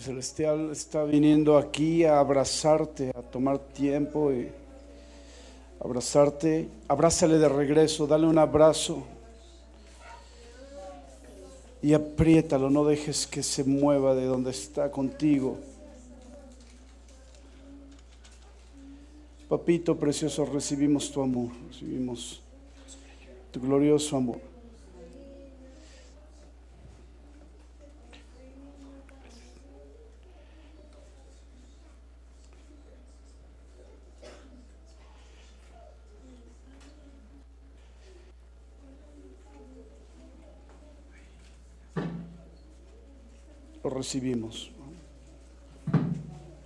Padre Celestial está viniendo aquí a abrazarte, a tomar tiempo y abrazarte. Abrázale de regreso, dale un abrazo y apriétalo, no dejes que se mueva de donde está contigo. Papito precioso, recibimos tu amor, recibimos tu glorioso amor. Lo recibimos.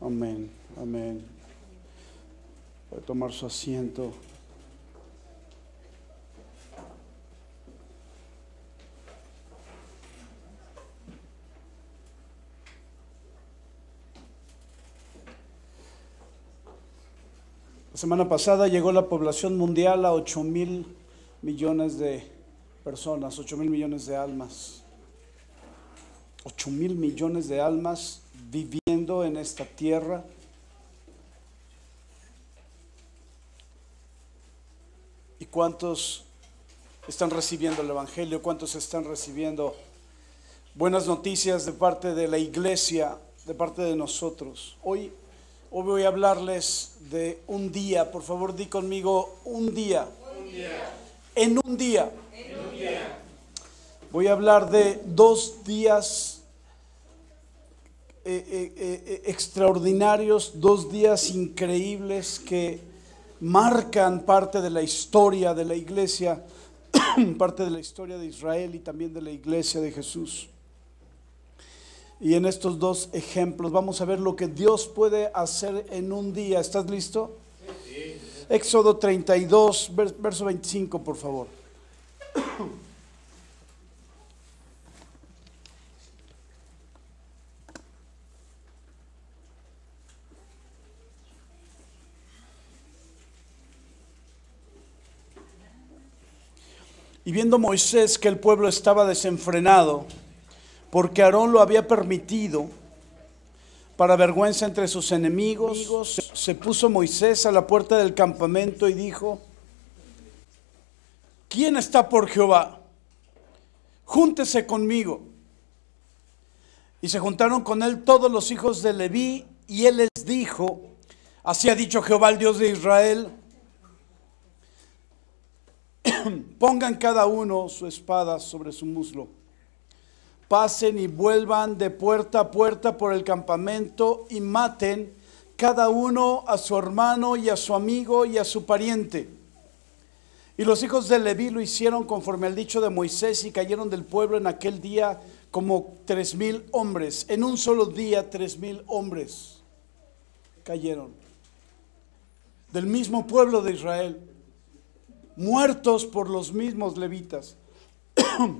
Amén, amén. Puede tomar su asiento. La semana pasada llegó la población mundial a 8,000 millones de personas, 8,000 millones de almas. 8,000 millones de almas viviendo en esta tierra. ¿Y cuántos están recibiendo el Evangelio? ¿Cuántos están recibiendo buenas noticias de parte de la iglesia, de parte de nosotros? Hoy voy a hablarles de un día. Por favor, di conmigo un día. Un día. En un día. En un día. Voy a hablar de 2 días extraordinarios, 2 días increíbles que marcan parte de la historia de la iglesia, parte de la historia de Israel y también de la iglesia de Jesús. Y en estos 2 ejemplos vamos a ver lo que Dios puede hacer en un día. ¿Estás listo? Sí. Éxodo 32, verso 25, por favor. Y viendo Moisés que el pueblo estaba desenfrenado, porque Aarón lo había permitido, para vergüenza entre sus enemigos, se puso Moisés a la puerta del campamento y dijo: ¿quién está por Jehová? Júntese conmigo. Y se juntaron con él todos los hijos de Leví, y él les dijo: así ha dicho Jehová, el Dios de Israel, pongan cada uno su espada sobre su muslo, pasen y vuelvan de puerta a puerta por el campamento y maten cada uno a su hermano y a su amigo y a su pariente. Y los hijos de Leví lo hicieron conforme al dicho de Moisés, y cayeron del pueblo en aquel día como 3,000 hombres. En un solo día 3,000 hombres cayeron del mismo pueblo de Israel, muertos por los mismos levitas,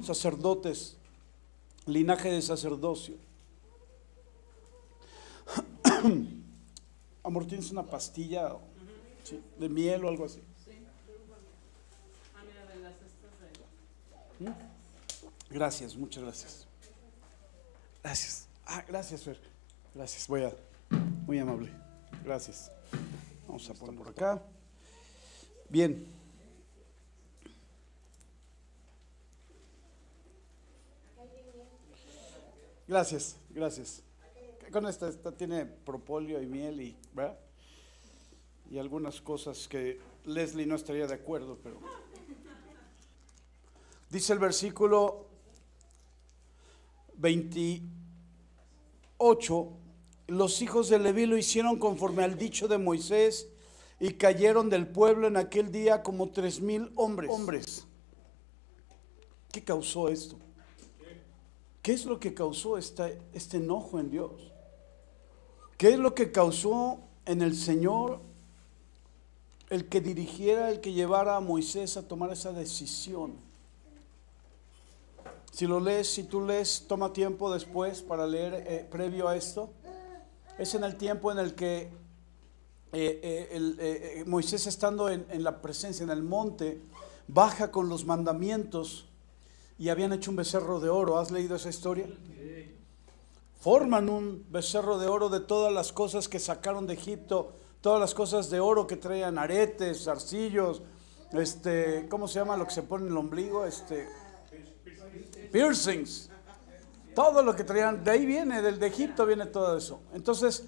sacerdotes, linaje de sacerdocio. Amor, ¿tienes una pastilla sí, de miel o algo así? Gracias, muchas gracias. Gracias. Gracias, Fer. Gracias, muy amable. Gracias. Vamos a poner por acá. Bien. Gracias, gracias. Con esta tiene propóleo y miel y, ¿verdad? Y algunas cosas que Leslie no estaría de acuerdo, pero dice el versículo 28: los hijos de Leví lo hicieron conforme al dicho de Moisés, y cayeron del pueblo en aquel día como 3,000 hombres. ¿Qué causó esto? ¿Qué es lo que causó este enojo en Dios? ¿Qué es lo que causó en el Señor el que dirigiera, el que llevara a Moisés a tomar esa decisión? Si tú lees, toma tiempo después para leer previo a esto. Es en el tiempo en el que Moisés, estando en la presencia, en el monte, baja con los mandamientos, y habían hecho un becerro de oro. ¿Has leído esa historia? forman un becerro de oro de todas las cosas que sacaron de Egipto, todas las cosas de oro que traían, aretes, zarcillos, ¿cómo se llama lo que se pone en el ombligo? Piercings. Todo lo que traían, de ahí viene, de Egipto viene todo eso. Entonces,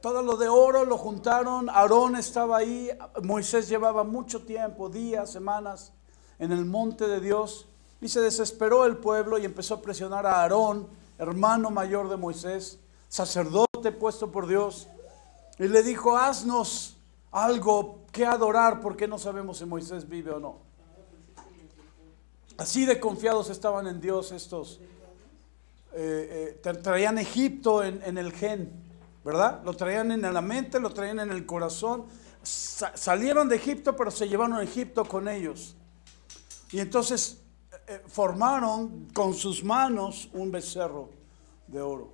todo lo de oro lo juntaron, Aarón estaba ahí, Moisés llevaba mucho tiempo, días, semanas, en el monte de Dios, y se desesperó el pueblo y empezó a presionar a Aarón, hermano mayor de Moisés, sacerdote puesto por Dios, y le dijo, haznos algo que adorar, porque no sabemos si Moisés vive o no. Así de confiados estaban en Dios estos. Traían Egipto en el gen, ¿verdad? Lo traían en la mente, lo traían en el corazón. Salieron de Egipto, pero se llevaron a Egipto con ellos. Y entonces formaron con sus manos un becerro de oro.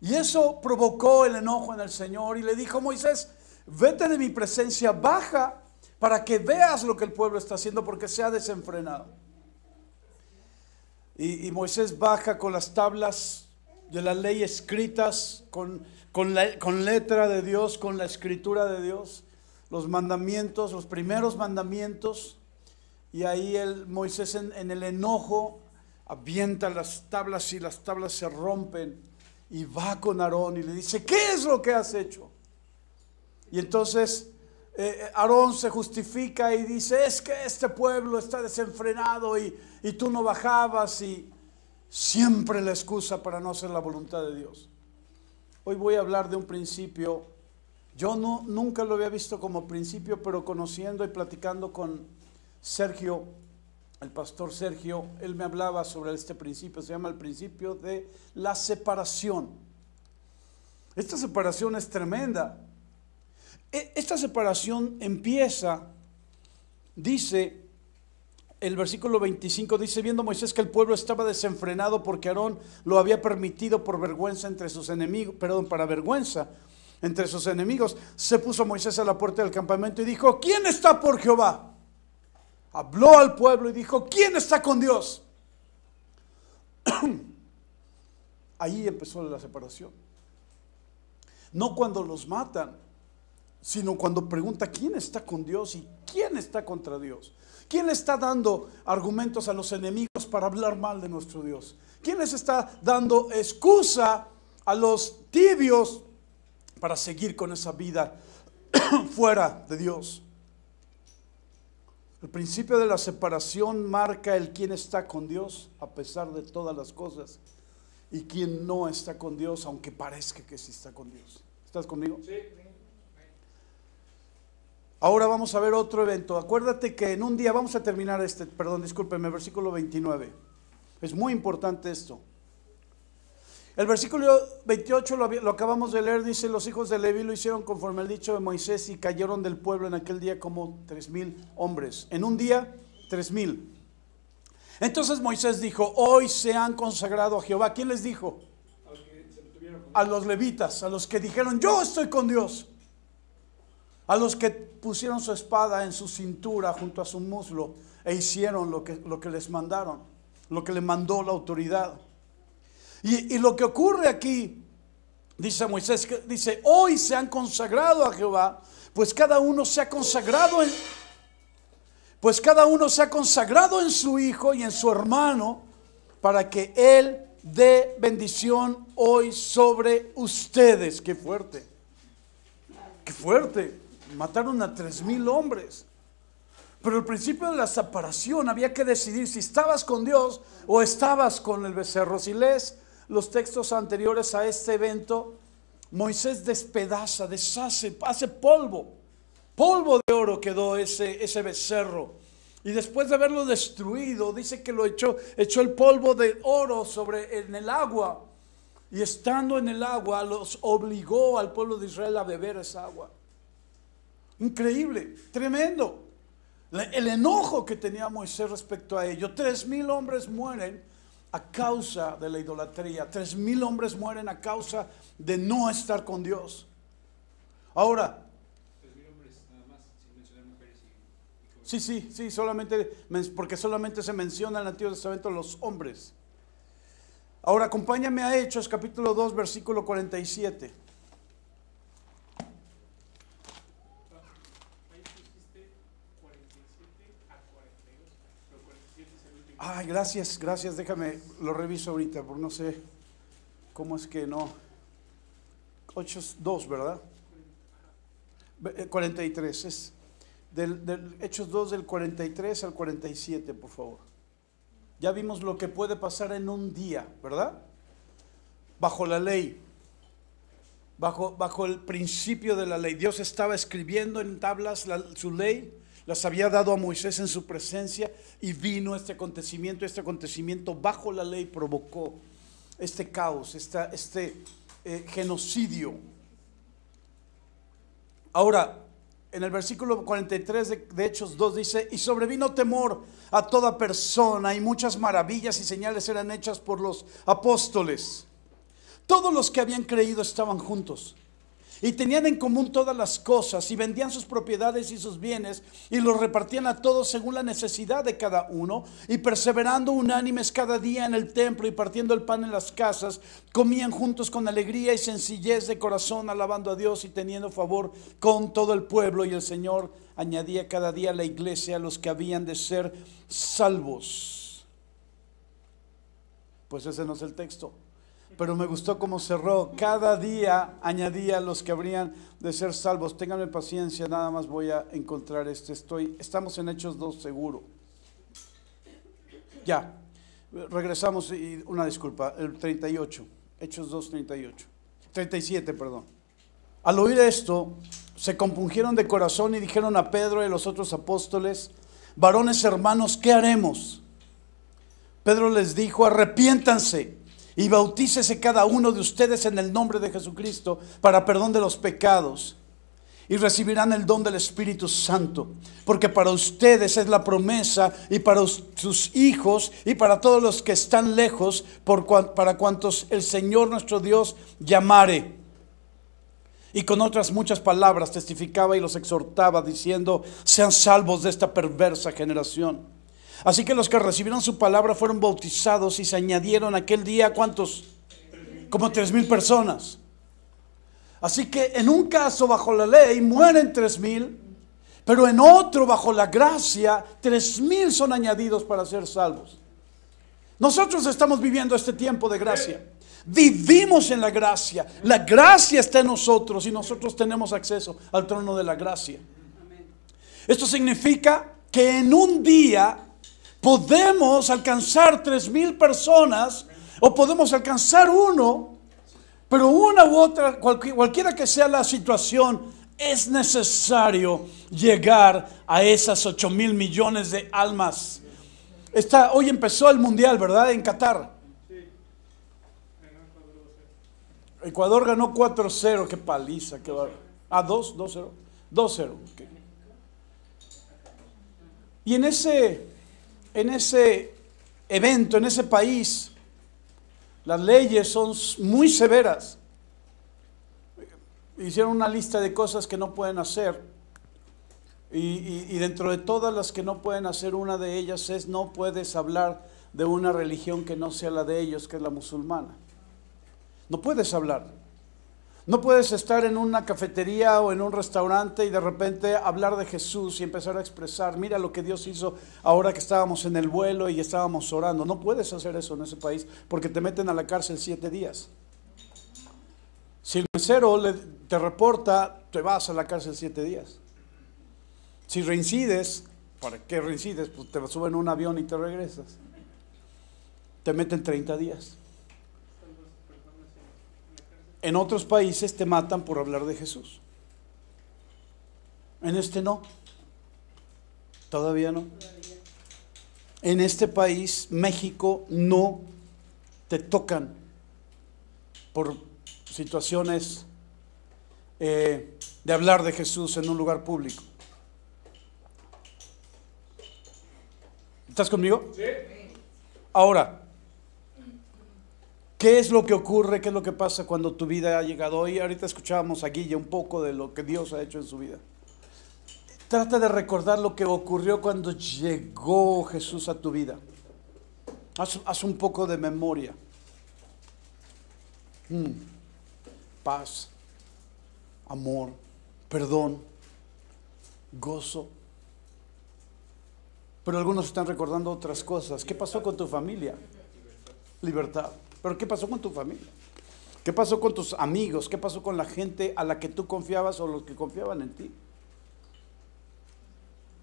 Y eso provocó el enojo en el Señor y le dijo, Moisés, vete de mi presencia, baja para que veas lo que el pueblo está haciendo, porque se ha desenfrenado. Y Moisés baja con las tablas de la ley escritas, con letra de Dios, con la escritura de Dios, los mandamientos, los primeros mandamientos. Y ahí Moisés en el enojo avienta las tablas y las tablas se rompen. Y va con Aarón y le dice, ¿qué es lo que has hecho? Y entonces Aarón se justifica y dice, es que este pueblo está desenfrenado y tú no bajabas, y siempre la excusa para no hacer la voluntad de Dios. Hoy voy a hablar de un principio. Yo nunca lo había visto como principio, pero conociendo y platicando con Sergio, el pastor Sergio, él me hablaba sobre este principio, se llama el principio de la separación. Esta separación es tremenda. Esta separación empieza, dice, el versículo 25 dice, viendo Moisés que el pueblo estaba desenfrenado porque Aarón lo había permitido por vergüenza entre sus enemigos, para vergüenza entre sus enemigos, se puso Moisés a la puerta del campamento y dijo, ¿quién está por Jehová? Habló al pueblo y dijo, ¿quién está con Dios? Ahí empezó la separación. No cuando los matan, sino cuando pregunta quién está con Dios y quién está contra Dios. ¿Quién le está dando argumentos a los enemigos para hablar mal de nuestro Dios? ¿Quién les está dando excusa a los tibios para seguir con esa vida fuera de Dios? El principio de la separación marca el quién está con Dios a pesar de todas las cosas y quién no está con Dios, aunque parezca que sí está con Dios. ¿Estás conmigo? Sí. Ahora vamos a ver otro evento. Acuérdate que en un día, vamos a terminar discúlpeme, versículo 29. Es muy importante esto. El versículo 28 lo acabamos de leer, dice, los hijos de Leví lo hicieron conforme al dicho de Moisés y cayeron del pueblo en aquel día como 3,000 hombres. En un día, 3,000. Entonces Moisés dijo, hoy se han consagrado a Jehová. ¿Quién les dijo? A los levitas, a los que dijeron, yo estoy con Dios. A los que pusieron su espada en su cintura junto a su muslo e hicieron lo que les mandaron, lo que le mandó la autoridad. Y lo que ocurre aquí, dice Moisés, dice, hoy se han consagrado a Jehová, pues cada uno se ha consagrado en su hijo y en su hermano, para que él dé bendición hoy sobre ustedes. Qué fuerte, qué fuerte. Mataron a 3,000 hombres. Pero el principio de la separación había que decidir si estabas con Dios o estabas con el becerro. Si lees los textos anteriores a este evento, Moisés despedaza, deshace, hace polvo de oro quedó ese becerro. Y después de haberlo destruido, dice que lo echó el polvo de oro en el agua. Y estando en el agua, los obligó al pueblo de Israel a beber esa agua. Increíble, tremendo. El enojo que tenía Moisés respecto a ello. 3,000 hombres mueren a causa de la idolatría. 3,000 hombres mueren a causa de no estar con Dios. Ahora, 3,000 hombres nada más, sin mencionar mujeres sí, solamente, porque solamente se menciona en el Antiguo Testamento los hombres. Ahora acompáñame a Hechos capítulo 2 versículo 47. Ahí pusiste 47 a 42, pero 47 es el último. Ay, gracias, déjame, lo reviso ahorita, porque no sé cómo es que no. Hechos 2, ¿verdad? 43, es del Hechos 2 del 43 al 47, por favor. Ya vimos lo que puede pasar en un día, ¿verdad? Bajo la ley, bajo el principio de la ley. Dios estaba escribiendo en tablas su ley, las había dado a Moisés en su presencia y vino este acontecimiento bajo la ley provocó este caos, este genocidio. Ahora, en el versículo 43 de Hechos 2 dice, y sobrevino temor a toda persona y muchas maravillas y señales eran hechas por los apóstoles. Todos los que habían creído estaban juntos y tenían en común todas las cosas y vendían sus propiedades y sus bienes y los repartían a todos según la necesidad de cada uno, y perseverando unánimes cada día en el templo y partiendo el pan en las casas, comían juntos con alegría y sencillez de corazón, alabando a Dios y teniendo favor con todo el pueblo, y el Señor añadía cada día a la iglesia a los que habían de ser salvos. Pues ese no es el texto, pero me gustó cómo cerró. Cada día añadía a los que habrían de ser salvos. Ténganme paciencia, nada más voy a encontrar estamos en Hechos 2 seguro. Ya, regresamos y una disculpa, el 38, Hechos 2, 37, perdón. Al oír esto, se compungieron de corazón y dijeron a Pedro y a los otros apóstoles, varones hermanos, ¿qué haremos? Pedro les dijo, arrepiéntanse y bautícese cada uno de ustedes en el nombre de Jesucristo para perdón de los pecados, y recibirán el don del Espíritu Santo, porque para ustedes es la promesa, y para sus hijos y para todos los que están lejos, para cuantos el Señor nuestro Dios llamare. Y con otras muchas palabras testificaba y los exhortaba, diciendo, sean salvos de esta perversa generación. Así que los que recibieron su palabra fueron bautizados, y se añadieron aquel día, ¿cuántos? Como 3,000 personas. Así que en un caso bajo la ley mueren 3,000, pero en otro bajo la gracia 3,000 son añadidos para ser salvos. Nosotros estamos viviendo este tiempo de gracia. Vivimos en la gracia está en nosotros y nosotros tenemos acceso al trono de la gracia. Esto significa que en un día podemos alcanzar 3,000 personas, o podemos alcanzar uno, pero una u otra, cualquiera que sea la situación, es necesario llegar a esas 8,000 millones de almas. Hoy empezó el mundial, ¿verdad? En Qatar. Ecuador ganó 4-0, qué paliza, qué bárbaro. 2-0. 2-0. Okay. Y en ese evento, en ese país, las leyes son muy severas. Hicieron una lista de cosas que no pueden hacer, y dentro de todas las que no pueden hacer, una de ellas es: no puedes hablar de una religión que no sea la de ellos, que es la musulmana. No puedes hablar. No puedes estar en una cafetería o en un restaurante y de repente hablar de Jesús y empezar a expresar, mira lo que Dios hizo ahora que estábamos en el vuelo y estábamos orando. No puedes hacer eso en ese país, porque te meten a la cárcel 7 días. Si el mesero te reporta, te vas a la cárcel 7 días. Si reincides, ¿para qué reincides? Pues te suben a un avión y te regresas. Te meten 30 días. En otros países te matan por hablar de Jesús. En este no. Todavía no. En este país, México, no te tocan por situaciones de hablar de Jesús en un lugar público. ¿Estás conmigo? Sí. Ahora, ¿qué es lo que ocurre? ¿Qué es lo que pasa cuando tu vida ha llegado hoy? Ahorita escuchábamos a Guille un poco de lo que Dios ha hecho en su vida. Trata de recordar lo que ocurrió cuando llegó Jesús a tu vida. Haz un poco de memoria. Paz, amor, perdón, gozo. Pero algunos están recordando otras cosas. ¿Qué pasó con tu familia? Libertad. ¿Pero qué pasó con tu familia? ¿Qué pasó con tus amigos? ¿Qué pasó con la gente a la que tú confiabas o los que confiaban en ti?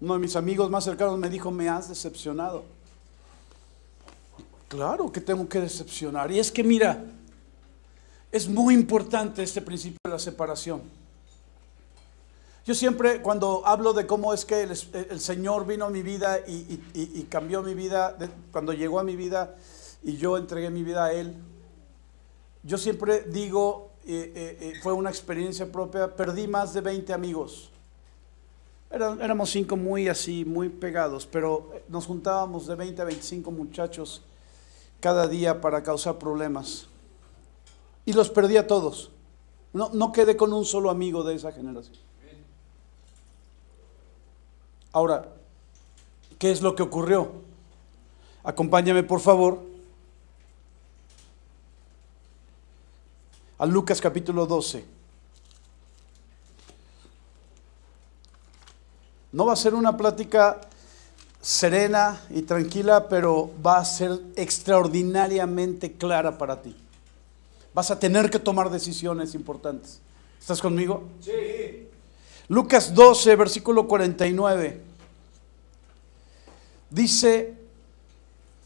Uno de mis amigos más cercanos me dijo: me has decepcionado. Claro que tengo que decepcionar. Y es que mira, es muy importante este principio de la separación. Yo siempre, cuando hablo de cómo es que el Señor vino a mi vida y cambió mi vida, cuando llegó a mi vida y yo entregué mi vida a Él, yo siempre digo, fue una experiencia propia, perdí más de 20 amigos. Éramos 5 muy así, muy pegados, pero nos juntábamos de 20 a 25 muchachos cada día para causar problemas. Y los perdí a todos. No quedé con un solo amigo de esa generación. Ahora, ¿qué es lo que ocurrió? Acompáñame por favor a Lucas capítulo 12. No va a ser una plática serena y tranquila, pero va a ser extraordinariamente clara para ti. Vas a tener que tomar decisiones importantes. ¿Estás conmigo? Sí. Lucas 12, versículo 49. Dice: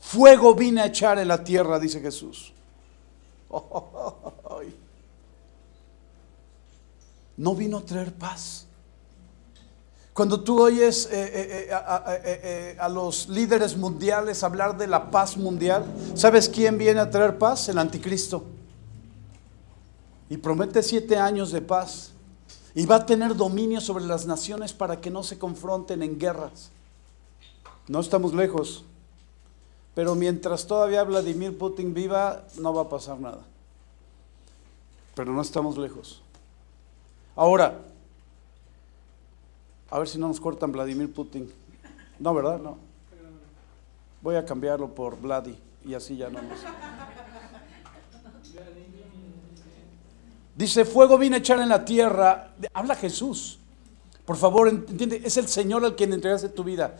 fuego vine a echar en la tierra, dice Jesús. No vino a traer paz. Cuando tú oyes a los líderes mundiales hablar de la paz mundial, ¿sabes quién viene a traer paz? El anticristo. Y promete 7 años de paz. Y va a tener dominio sobre las naciones para que no se confronten en guerras. No estamos lejos. Pero mientras todavía Vladimir Putin viva, no va a pasar nada. Pero no estamos lejos. Ahora, a ver si no nos cortan Vladimir Putin. No, ¿verdad? No. Voy a cambiarlo por Vladi y así ya no nos... Dice: fuego vine a echar en la tierra. Habla Jesús. Por favor, entiende, es el Señor al quien entregaste tu vida.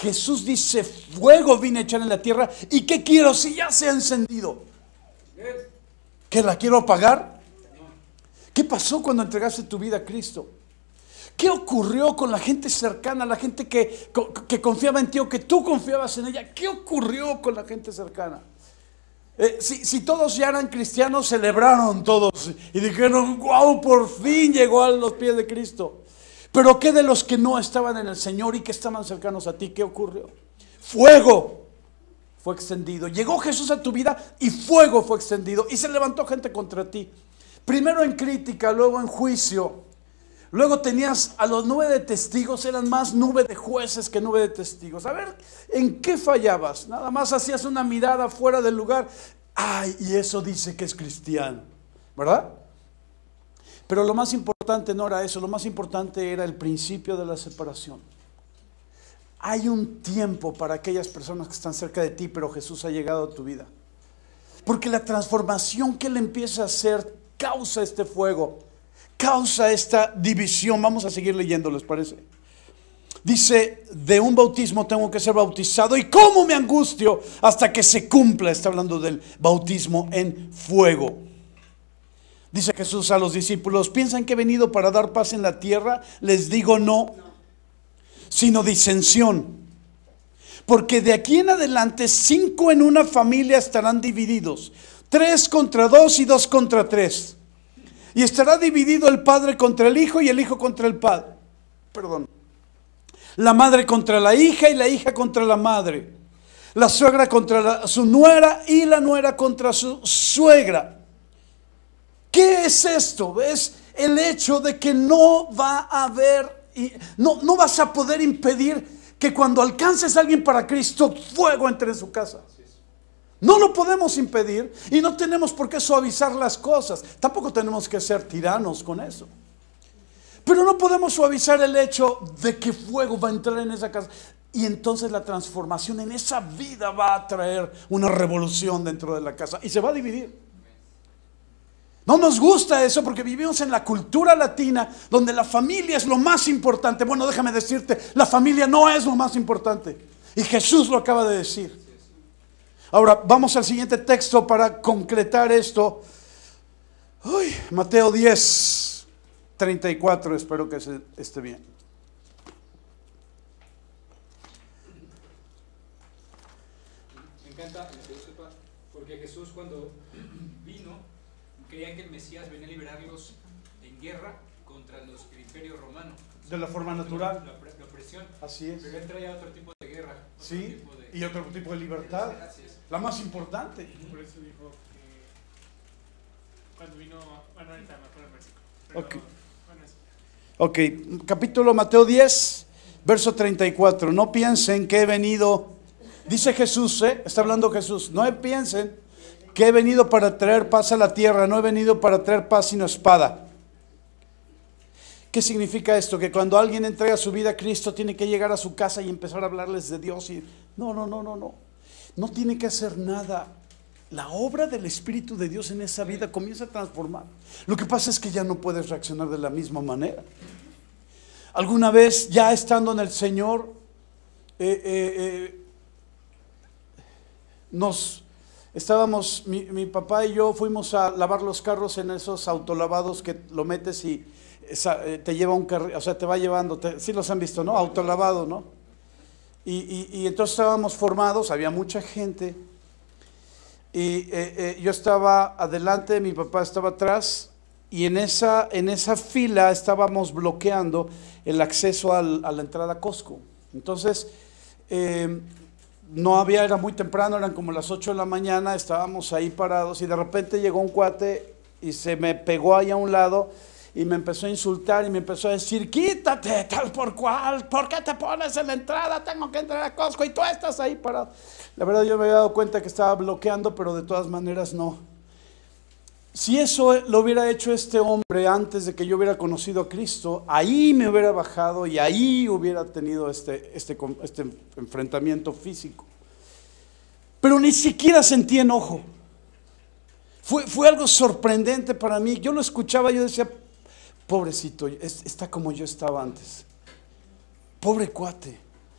Jesús dice: fuego vine a echar en la tierra. ¿Y qué quiero si ya se ha encendido? ¿Que la quiero apagar? ¿Qué pasó cuando entregaste tu vida a Cristo? ¿Qué ocurrió con la gente cercana, la gente que confiaba en ti o que tú confiabas en ella? ¿Qué ocurrió con la gente cercana? Si todos ya eran cristianos, celebraron todos y dijeron: wow, por fin llegó a los pies de Cristo. Pero ¿qué de los que no estaban en el Señor y que estaban cercanos a ti? ¿Qué ocurrió? Fuego fue extendido. Llegó Jesús a tu vida y fuego fue extendido y se levantó gente contra ti. Primero en crítica, luego en juicio. Luego tenías a los 9 de testigos, eran más nube de jueces que nube de testigos. A ver, ¿en qué fallabas? Nada más hacías una mirada fuera del lugar. Ay, y eso dice que es cristiano, ¿verdad? Pero lo más importante no era eso, lo más importante era el principio de la separación. Hay un tiempo para aquellas personas que están cerca de ti, pero Jesús ha llegado a tu vida. Porque la transformación que Él empieza a hacer causa este fuego. Causa esta división. Vamos a seguir leyendo, ¿les parece? Dice: de un bautismo tengo que ser bautizado, y cómo me angustio hasta que se cumpla. Está hablando del bautismo en fuego. Dice Jesús a los discípulos: ¿piensan que he venido para dar paz en la tierra? Les digo no, sino disensión. Porque de aquí en adelante 5 en una familia estarán divididos, 3 contra 2 y 2 contra 3. Y estará dividido el padre contra el hijo y el hijo contra el padre. Perdón. La madre contra la hija y la hija contra la madre. La suegra contra su nuera y la nuera contra su suegra. ¿Qué es esto? Es el hecho de que no va a haber, no vas a poder impedir que cuando alcances a alguien para Cristo, fuego entre en su casa. No lo podemos impedir y no tenemos por qué suavizar las cosas. Tampoco tenemos que ser tiranos con eso. Pero no podemos suavizar el hecho de que fuego va a entrar en esa casa. Y entonces la transformación en esa vida va a traer una revolución dentro de la casa y se va a dividir. No nos gusta eso porque vivimos en la cultura latina donde la familia es lo más importante. Bueno, déjame decirte, la familia no es lo más importante. Y Jesús lo acaba de decir. Ahora, vamos al siguiente texto para concretar esto. Uy, Mateo 10, 34, espero que esté bien. Me encanta que yo sepa, porque Jesús cuando vino, creían que el Mesías venía a liberarlos en guerra contra el imperio romano. De la forma natural. La opresión. Así es. Pero él traía otro tipo de guerra. Sí, y otro tipo de libertad. Así es. La más importante. Por eso dijo que cuando vino, bueno, ahorita me acuerdo el versículo. Pero, Ok. bueno, Ok, capítulo Mateo 10, verso 34. No piensen que he venido, dice Jesús, está hablando Jesús, no piensen que he venido para traer paz a la tierra, no he venido para traer paz sino espada. ¿Qué significa esto? Que cuando alguien entrega su vida a Cristo tiene que llegar a su casa y empezar a hablarles de Dios y no tiene que hacer nada. La obra del Espíritu de Dios en esa vida comienza a transformar. Lo que pasa es que ya no puedes reaccionar de la misma manera. Alguna vez ya estando en el Señor, mi papá y yo fuimos a lavar los carros en esos autolavados que lo metes y te lleva un carro, o sea, te va llevando, sí los han visto, ¿no? Autolavado, ¿no? Y entonces estábamos formados, había mucha gente. Y yo estaba adelante, mi papá estaba atrás, y en esa fila estábamos bloqueando el acceso a la entrada a Costco. Entonces, no había, era muy temprano, eran como las 8 de la mañana, estábamos ahí parados, y de repente llegó un cuate y se me pegó ahí a un lado, y me empezó a insultar y me empezó a decir, quítate tal por cual, ¿por qué te pones en la entrada? Tengo que entrar a Costco y tú estás ahí parado. La verdad yo me había dado cuenta que estaba bloqueando, pero de todas maneras no. Si eso lo hubiera hecho este hombre antes de que yo hubiera conocido a Cristo, ahí me hubiera bajado y ahí hubiera tenido este enfrentamiento físico. Pero ni siquiera sentí enojo. Fue algo sorprendente para mí. Yo lo escuchaba, yo decía, pobrecito, está como yo estaba antes. Pobre cuate.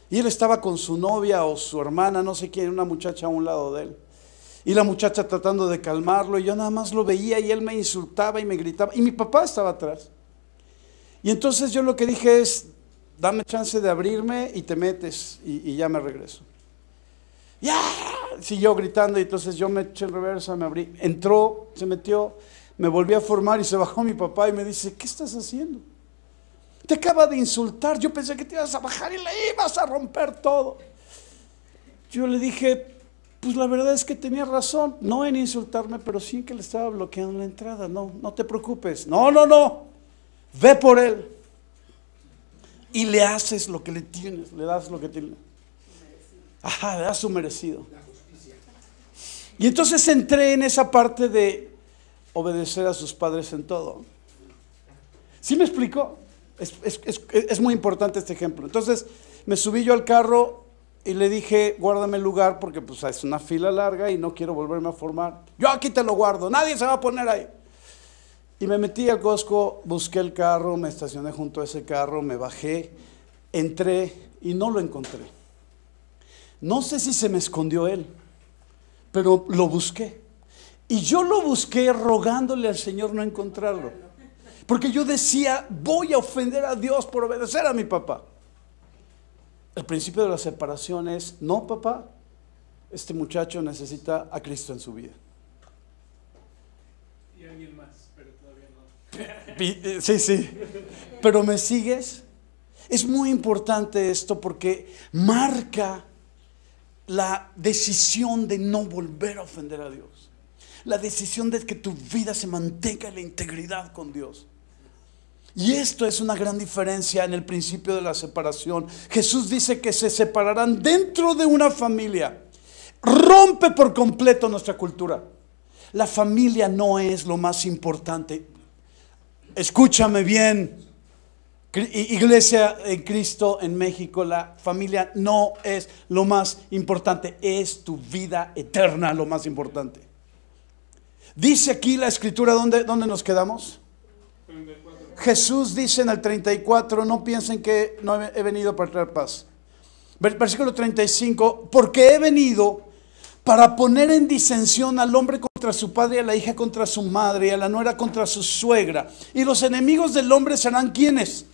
Y él estaba con su novia o su hermana, no sé quién, una muchacha a un lado de él. Y la muchacha tratando de calmarlo, y yo nada más lo veía y él me insultaba y me gritaba. Y mi papá estaba atrás. Y entonces yo lo que dije es, dame chance de abrirme y te metes y ya me regreso. ¡Ya! Siguió gritando y entonces yo me eché en reversa, me abrí. Entró, se metió, me volví a formar y se bajó mi papá y me dice, ¿qué estás haciendo? Te acaba de insultar, yo pensé que te ibas a bajar y le ibas a romper todo. Yo le dije, pues la verdad es que tenía razón, no en insultarme, pero sí que le estaba bloqueando la entrada. No te preocupes, no, ve por él y le haces lo que le tienes, le das lo que tiene. Ajá, le das su merecido. Y entonces entré en esa parte de obedecer a sus padres en todo. ¿Sí me explico? Es muy importante este ejemplo. Entonces me subí yo al carro y le dije, guárdame el lugar porque pues es una fila larga y no quiero volverme a formar. Yo aquí te lo guardo, nadie se va a poner ahí. Y me metí al Costco, busqué el carro, me estacioné junto a ese carro, me bajé, entré y no lo encontré. No sé si se me escondió él, pero lo busqué. Y yo lo busqué rogándole al Señor no encontrarlo. Porque yo decía, voy a ofender a Dios por obedecer a mi papá. El principio de la separación es, no papá, este muchacho necesita a Cristo en su vida. y alguien más, pero todavía no. Sí, pero ¿me sigues? Es muy importante esto porque marca la decisión de no volver a ofender a Dios. La decisión de que tu vida se mantenga en la integridad con Dios. Y esto es una gran diferencia en el principio de la separación. Jesús dice que se separarán dentro de una familia. Rompe por completo nuestra cultura. La familia no es lo más importante. Escúchame bien, Iglesia en Cristo en México, la familia no es lo más importante, es tu vida eterna lo más importante. Dice aquí la escritura, ¿dónde nos quedamos? 34. Jesús dice en el 34, no piensen que no he venido para traer paz. Versículo 35, porque he venido para poner en disensión al hombre contra su padre, y a la hija contra su madre, y a la nuera contra su suegra. Y los enemigos del hombre serán ¿quiénes?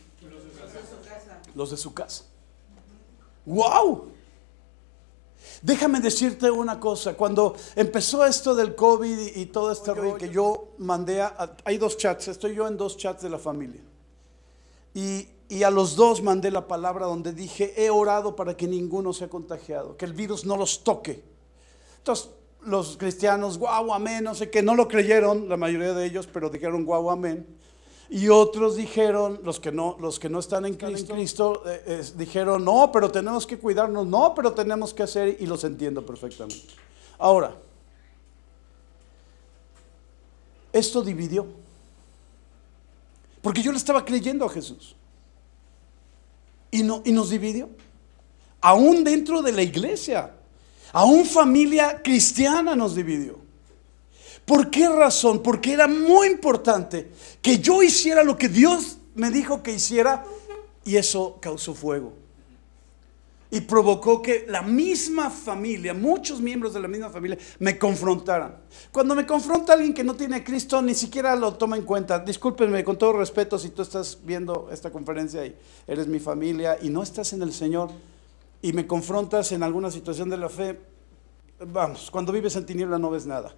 Los de su casa. ¡Wow! Déjame decirte una cosa. Cuando empezó esto del COVID y todo este rollo, que yo mandé hay 2 chats, estoy yo en 2 chats de la familia. Y a los 2 mandé la palabra donde dije, he orado para que ninguno sea contagiado, que el virus no los toque. Entonces los cristianos, guau, amén, no sé qué, no lo creyeron la mayoría de ellos, pero dijeron guau, amén. Y otros dijeron, los que no están en Cristo, dijeron, no, pero tenemos que cuidarnos, no, pero tenemos que hacer, y los entiendo perfectamente. Ahora, esto dividió, porque yo le estaba creyendo a Jesús, y nos dividió, aún dentro de la iglesia, aún familia cristiana nos dividió. ¿Por qué razón? Porque era muy importante que yo hiciera lo que Dios me dijo que hiciera, y eso causó fuego y provocó que la misma familia, muchos miembros de la misma familia me confrontaran. Cuando me confronta alguien que no tiene a Cristo, ni siquiera lo toma en cuenta. Discúlpenme, con todo respeto, si tú estás viendo esta conferencia y eres mi familia y no estás en el Señor y me confrontas en alguna situación de la fe, vamos, cuando vives en tiniebla no ves nada.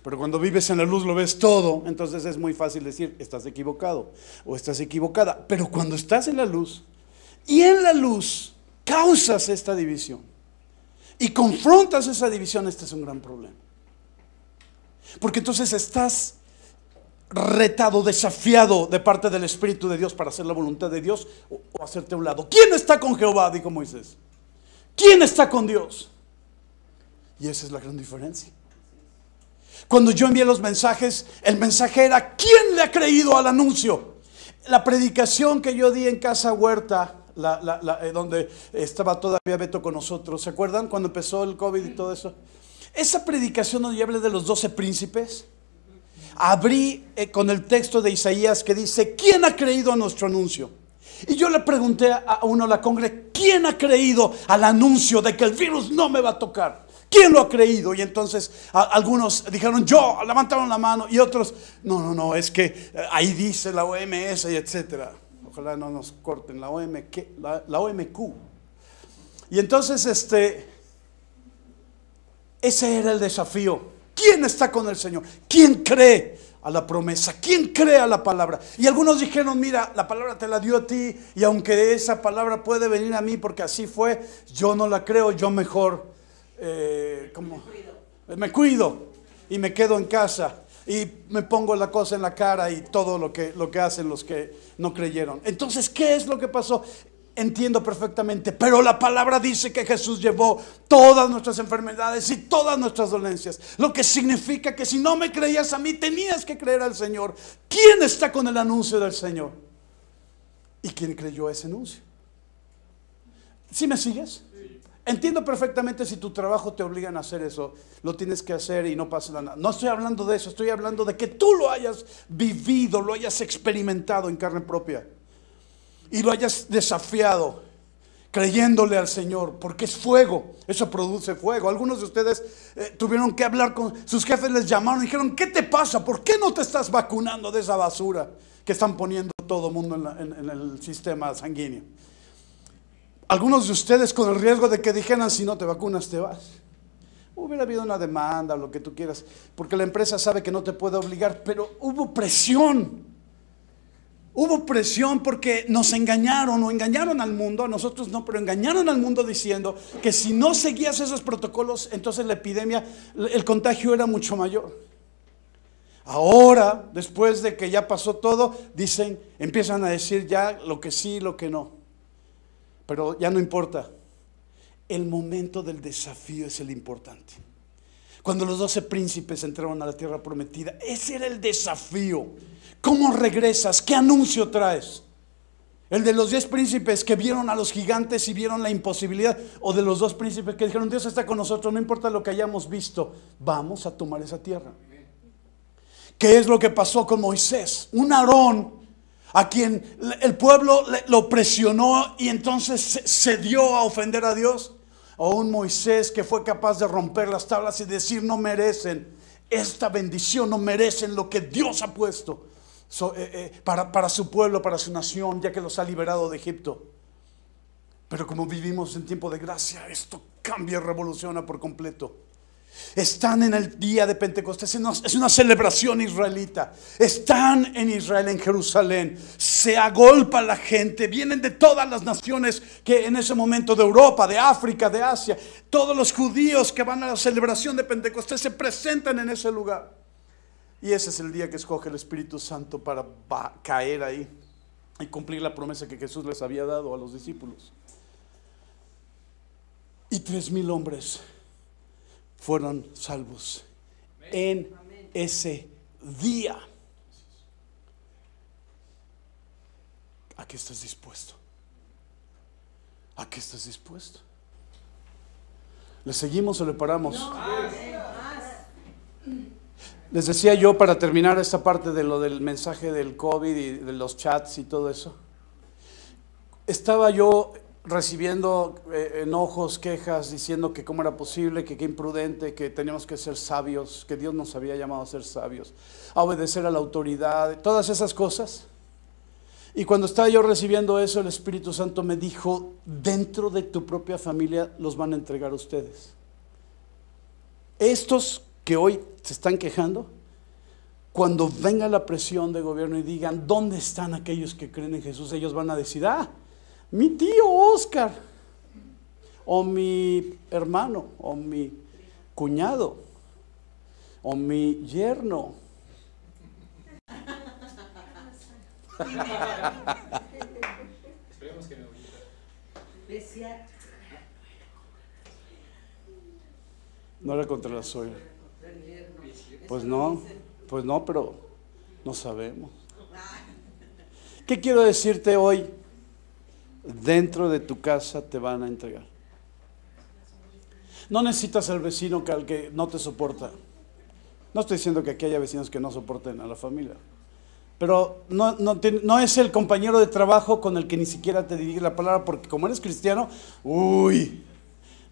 Pero cuando vives en la luz lo ves todo, entonces es muy fácil decir, estás equivocado o estás equivocada. Pero cuando estás en la luz y en la luz causas esta división y confrontas esa división, este es un gran problema. Porque entonces estás retado, desafiado de parte del Espíritu de Dios para hacer la voluntad de Dios o hacerte a un lado. ¿Quién está con Jehová?, dijo Moisés. ¿Quién está con Dios? Y esa es la gran diferencia. Cuando yo envié los mensajes, el mensaje era, ¿quién le ha creído al anuncio? La predicación que yo di en Casa Huerta, donde estaba todavía Beto con nosotros, ¿se acuerdan? Cuando empezó el COVID y todo eso. Esa predicación donde yo hablé de los 12 príncipes, abrí con el texto de Isaías que dice, ¿quién ha creído a nuestro anuncio? Y yo le pregunté a uno de la congre, ¿quién ha creído al anuncio de que el virus no me va a tocar? ¿Quién lo ha creído? Y entonces algunos dijeron yo, levantaron la mano, y otros, no, es que ahí dice la OMS y etcétera. Ojalá no nos corten la OMQ. Y entonces ese era el desafío. ¿Quién está con el Señor? ¿Quién cree a la promesa? ¿Quién cree a la palabra? Y algunos dijeron, mira, la palabra te la dio a ti, y aunque esa palabra puede venir a mí porque así fue, yo no la creo, yo mejor me cuido y me quedo en casa y me pongo la cosa en la cara y todo lo que hacen los que no creyeron. Entonces, ¿qué es lo que pasó? Entiendo perfectamente, pero la palabra dice que Jesús llevó todas nuestras enfermedades y todas nuestras dolencias, lo que significa que si no me creías a mí, tenías que creer al Señor. ¿Quién está con el anuncio del Señor? ¿Y quién creyó a ese anuncio? ¿Sí me sigues? Entiendo perfectamente si tu trabajo te obligan a hacer eso, lo tienes que hacer y no pasa nada. No estoy hablando de eso, estoy hablando de que tú lo hayas vivido, lo hayas experimentado en carne propia y lo hayas desafiado creyéndole al Señor, porque es fuego, eso produce fuego. Algunos de ustedes tuvieron que hablar con sus jefes, les llamaron y dijeron, ¿qué te pasa? ¿Por qué no te estás vacunando de esa basura que están poniendo todo el mundo en el sistema sanguíneo? Algunos de ustedes con el riesgo de que dijeran, si no te vacunas te vas. Hubiera habido una demanda, lo que tú quieras, porque la empresa sabe que no te puede obligar, pero hubo presión. Hubo presión porque nos engañaron, o engañaron al mundo, a nosotros no, pero engañaron al mundo diciendo que si no seguías esos protocolos, entonces la epidemia, el contagio era mucho mayor. Ahora, después de que ya pasó todo, empiezan a decir ya lo que sí, lo que no. Pero ya no importa. El momento del desafío es el importante. Cuando los 12 príncipes entraron a la tierra prometida, ese era el desafío. ¿Cómo regresas? ¿Qué anuncio traes? ¿El de los 10 príncipes que vieron a los gigantes y vieron la imposibilidad? ¿O de los 2 príncipes que dijeron, Dios está con nosotros, no importa lo que hayamos visto, vamos a tomar esa tierra? ¿Qué es lo que pasó con Moisés? Un Aarón a quien el pueblo lo presionó y entonces se dio a ofender a Dios. O un Moisés que fue capaz de romper las tablas y decir: no merecen esta bendición, no merecen lo que Dios ha puesto para su pueblo, para su nación, ya que los ha liberado de Egipto. Pero como vivimos en tiempo de gracia, esto cambia y revoluciona por completo. Están en el día de Pentecostés, es una celebración israelita. Están en Israel, en Jerusalén. Se agolpa la gente, vienen de todas las naciones que en ese momento, de Europa, de África, de Asia. Todos los judíos que van a la celebración de Pentecostés se presentan en ese lugar. Y ese es el día que escoge el Espíritu Santo para caer ahí y cumplir la promesa que Jesús les había dado a los discípulos. Y 3,000 hombres fueron salvos en ese día. ¿A qué estás dispuesto? ¿A qué estás dispuesto? ¿Le seguimos o le paramos? Les decía yo, para terminar esta parte de lo del mensaje del COVID y de los chats y todo eso, estaba yo recibiendo enojos, quejas, diciendo que cómo era posible, que qué imprudente, que teníamos que ser sabios, que Dios nos había llamado a ser sabios, a obedecer a la autoridad, todas esas cosas. Y cuando estaba yo recibiendo eso, el Espíritu Santo me dijo: dentro de tu propia familia los van a entregar a ustedes. Estos que hoy se están quejando, cuando venga la presión de gobierno y digan: ¿dónde están aquellos que creen en Jesús? Ellos van a decir: mi tío Oscar, o mi hermano, o mi cuñado, o mi yerno. Esperemos que no. No era contra la suegra. Pues no, pero no sabemos. ¿Qué quiero decirte hoy? Dentro de tu casa te van a entregar. No necesitas al vecino al que no te soporta. No estoy diciendo que aquí haya vecinos que no soporten a la familia, pero no es el compañero de trabajo con el que ni siquiera te dirige la palabra, porque como eres cristiano,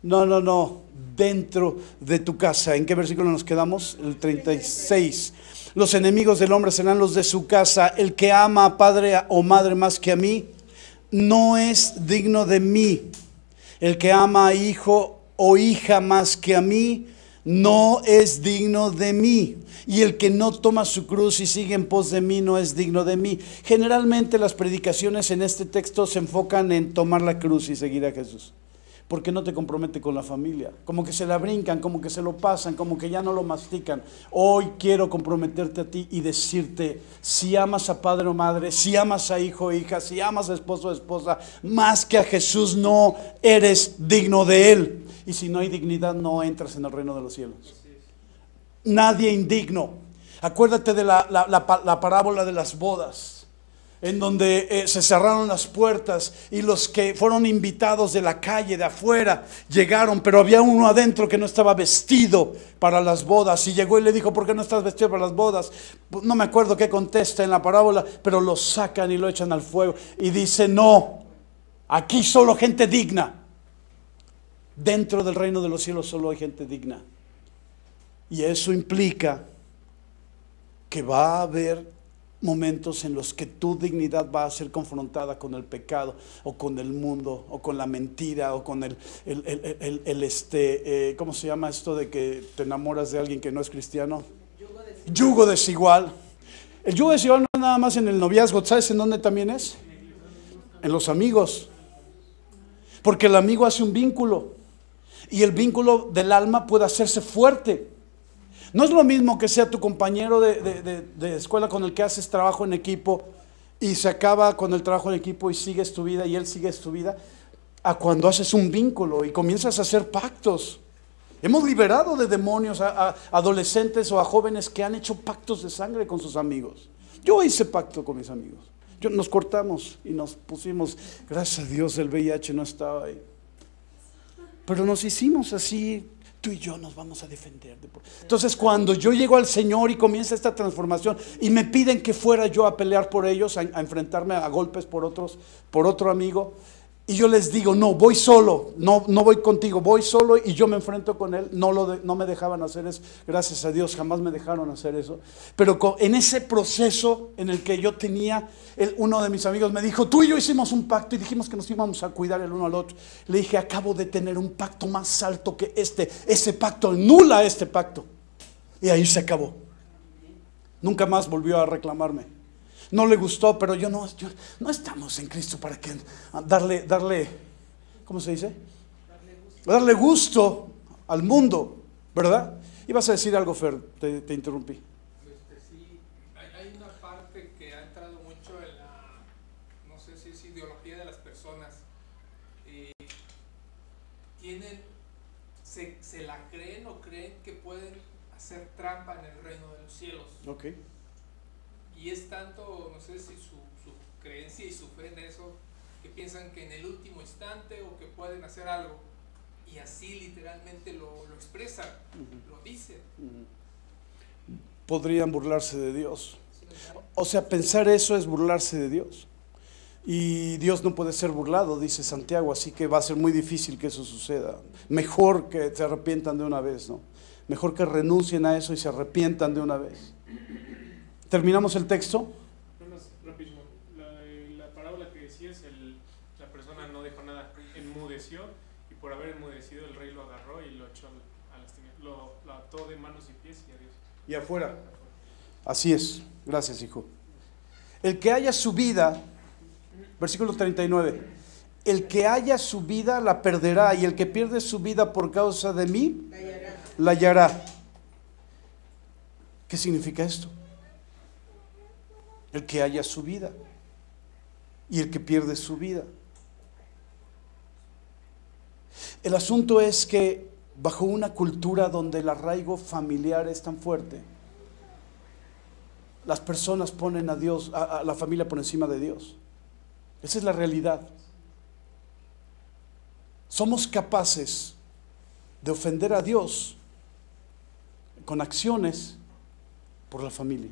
no, dentro de tu casa. ¿En qué versículo nos quedamos? El 36. Los enemigos del hombre serán los de su casa. El que ama a padre o madre más que a mí, no es digno de mí. El que ama a hijo o hija más que a mí, no es digno de mí. Y el que no toma su cruz y sigue en pos de mí, no es digno de mí. Generalmente las predicaciones en este texto se enfocan en tomar la cruz y seguir a Jesús, porque no te compromete con la familia. Como que se la brincan, como que se lo pasan, como que ya no lo mastican. Hoy quiero comprometerte a ti y decirte: si amas a padre o madre, si amas a hijo o hija, si amas a esposo o esposa, más que a Jesús, no eres digno de Él. Y si no hay dignidad, no entras en el reino de los cielos. Nadie indigno. Acuérdate de la parábola de las bodas, en donde se cerraron las puertas y los que fueron invitados de la calle, de afuera, llegaron, pero había uno adentro que no estaba vestido para las bodas, y llegó y le dijo: ¿por qué no estás vestido para las bodas? No me acuerdo qué contesta en la parábola, pero lo sacan y lo echan al fuego, y dice: no, aquí solo gente digna. Dentro del reino de los cielos solo hay gente digna. Y eso implica que va a haber momentos en los que tu dignidad va a ser confrontada con el pecado, o con el mundo, o con la mentira, o con ¿cómo se llama esto de que te enamoras de alguien que no es cristiano? Yugo desigual. El yugo desigual no es nada más en el noviazgo. ¿Sabes en dónde también es? En los amigos. Porque el amigo hace un vínculo, y el vínculo del alma puede hacerse fuerte. No es lo mismo que sea tu compañero de escuela con el que haces trabajo en equipo y se acaba con el trabajo en equipo y sigues tu vida y él sigue su vida, a cuando haces un vínculo y comienzas a hacer pactos. Hemos liberado de demonios a adolescentes o a jóvenes que han hecho pactos de sangre con sus amigos. Yo hice pacto con mis amigos. Nos cortamos y nos pusimos, gracias a Dios el VIH no estaba ahí, pero nos hicimos así tú y yo nos vamos a defender. Entonces cuando yo llego al Señor y comienza esta transformación y me piden que fuera yo a pelear por ellos, a enfrentarme a golpes por otro amigo, y yo les digo, no, voy solo, no voy contigo, voy solo y yo me enfrento con él. No me dejaban hacer eso, gracias a Dios, jamás me dejaron hacer eso. Pero en ese proceso en el que yo tenía, uno de mis amigos me dijo, tú y yo hicimos un pacto y dijimos que nos íbamos a cuidar el uno al otro. Le dije, acabo de tener un pacto más alto que ese pacto anula este pacto. Y ahí se acabó. Nunca más volvió a reclamarme. No le gustó, pero no estamos en Cristo para que darle, ¿cómo se dice? Darle gusto al mundo, ¿verdad? Ibas a decir algo, Fer, te interrumpí. Sí, hay una parte que ha entrado mucho en la, no sé si es ideología de las personas. Se la creen o creen que pueden hacer trampa en el reino de los cielos. Okay. Y es tanto, no sé si su creencia y su fe en eso, que piensan que en el último instante o que pueden hacer algo. Y así literalmente lo expresan, lo dicen. Podrían burlarse de Dios. O sea, pensar eso es burlarse de Dios. Y Dios no puede ser burlado, dice Santiago, así que va a ser muy difícil que eso suceda. Mejor que se arrepientan de una vez, ¿no? Mejor que renuncien a eso y se arrepientan de una vez. ¿Terminamos el texto? Rapidísimo. La parábola que decías, la persona no dejó nada, enmudeció, y por haber enmudecido el rey lo agarró y lo echó a las tinieblas, lo ató de manos y pies y adiós. Y afuera. Así es. Gracias, hijo. El que haya su vida, versículo 39, el que haya su vida la perderá, y el que pierde su vida por causa de mí, la hallará. ¿Qué significa esto? El que haya su vida y el que pierde su vida. El asunto es que bajo una cultura donde el arraigo familiar es tan fuerte, las personas ponen a Dios, a la familia por encima de Dios. Esa es la realidad. Somos capaces de ofender a Dios con acciones por la familia.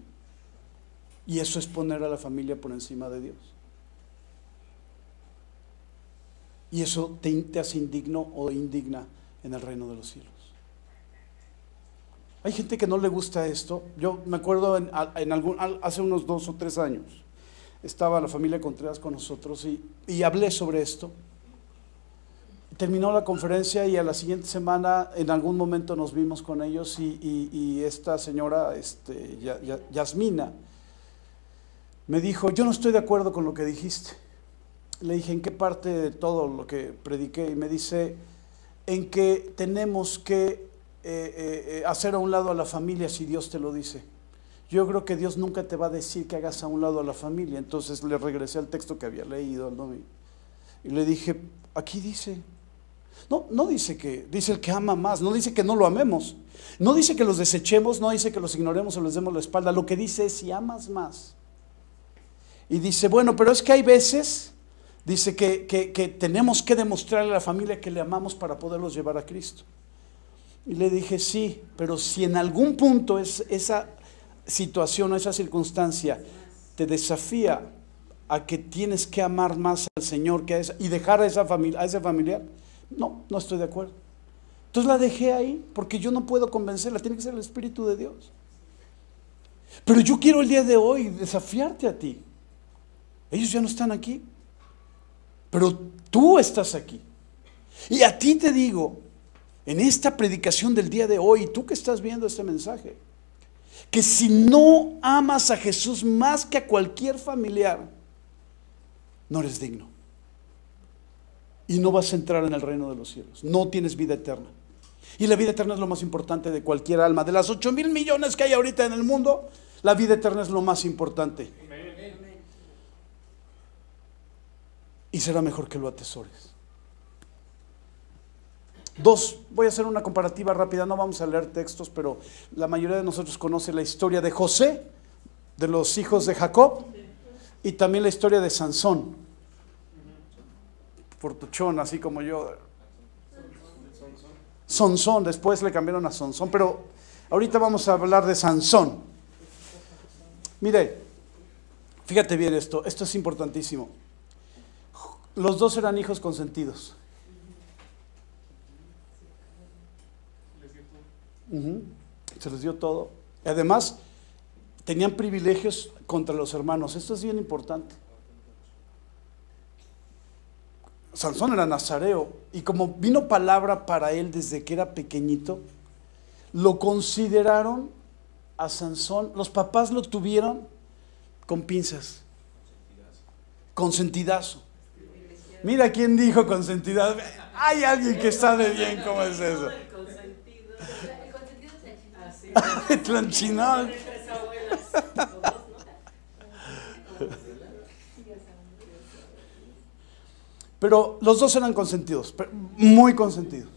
Y eso es poner a la familia por encima de Dios. Y eso te hace indigno o indigna en el reino de los cielos. Hay gente que no le gusta esto. Yo me acuerdo hace unos 2 o 3 años, estaba la familia Contreras con nosotros y hablé sobre esto. Terminó la conferencia y a la siguiente semana en algún momento nos vimos con ellos y esta señora, Yasmina, me dijo, yo no estoy de acuerdo con lo que dijiste. Le dije, ¿en qué parte de todo lo que prediqué? Y me dice, en que tenemos que hacer a un lado a la familia si Dios te lo dice. Yo creo que Dios nunca te va a decir que hagas a un lado a la familia. Entonces le regresé al texto que había leído, ¿no? Y le dije, aquí dice, no dice que, dice el que ama más, no dice que no lo amemos, no dice que los desechemos, no dice que los ignoremos o les demos la espalda. Lo que dice es si amas más. Y dice, bueno, pero es que hay veces, dice que tenemos que demostrarle a la familia que le amamos para poderlos llevar a Cristo. Y le dije, sí, pero si en algún punto esa situación o esa circunstancia te desafía a que tienes que amar más al Señor que y dejar a esa familiar, no estoy de acuerdo. Entonces la dejé ahí porque yo no puedo convencerla, tiene que ser el Espíritu de Dios. Pero yo quiero el día de hoy desafiarte a ti. Ellos ya no están aquí, pero tú estás aquí. Y a ti te digo, en esta predicación del día de hoy, tú que estás viendo este mensaje, que si no amas a Jesús más que a cualquier familiar, no eres digno. Y no vas a entrar en el reino de los cielos. No tienes vida eterna. Y la vida eterna es lo más importante de cualquier alma. De las 8,000 millones que hay ahorita en el mundo, la vida eterna es lo más importante. Y será mejor que lo atesores. 2, voy a hacer una comparativa rápida, no vamos a leer textos, pero la mayoría de nosotros conoce la historia de José, de los hijos de Jacob, y también la historia de Sansón, fortuchón, así como yo. Sansón, después le cambiaron a Sansón, pero ahorita vamos a hablar de Sansón. Mire, fíjate bien esto es importantísimo. Los dos eran hijos consentidos. Se les dio todo. Además, tenían privilegios contra los hermanos. Esto es bien importante. Sansón era nazareo y como vino palabra para él desde que era pequeñito, lo consideraron a Sansón, los papás lo tuvieron con pinzas, consentidazo. Mira quién dijo consentidazo. Hay alguien que sabe bien cómo es eso. El consentido es el Tlanchinol. Pero los dos eran consentidos, muy consentidos.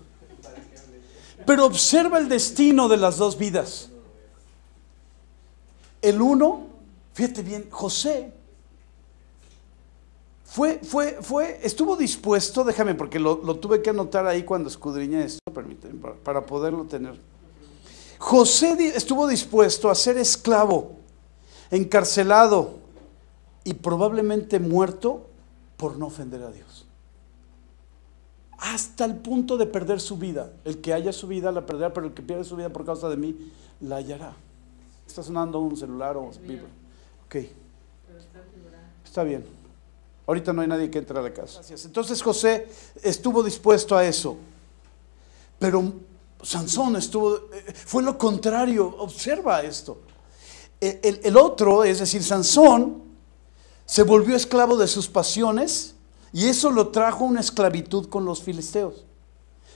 Pero observa el destino de las dos vidas. El uno, fíjate bien, José estuvo dispuesto, déjame porque lo tuve que anotar ahí cuando escudriñé esto, permíteme, para poderlo tener. José estuvo dispuesto a ser esclavo, encarcelado y probablemente muerto por no ofender a Dios. Hasta el punto de perder su vida. El que haya su vida la perderá, pero el que pierde su vida por causa de mí la hallará. ¿Está sonando un celular o vivo? Ok. Está bien. Ahorita no hay nadie que entre a la casa. Gracias. Entonces José estuvo dispuesto a eso. Pero Sansón fue lo contrario. Observa esto. El otro, es decir, Sansón, se volvió esclavo de sus pasiones. Y eso lo trajo a una esclavitud con los filisteos.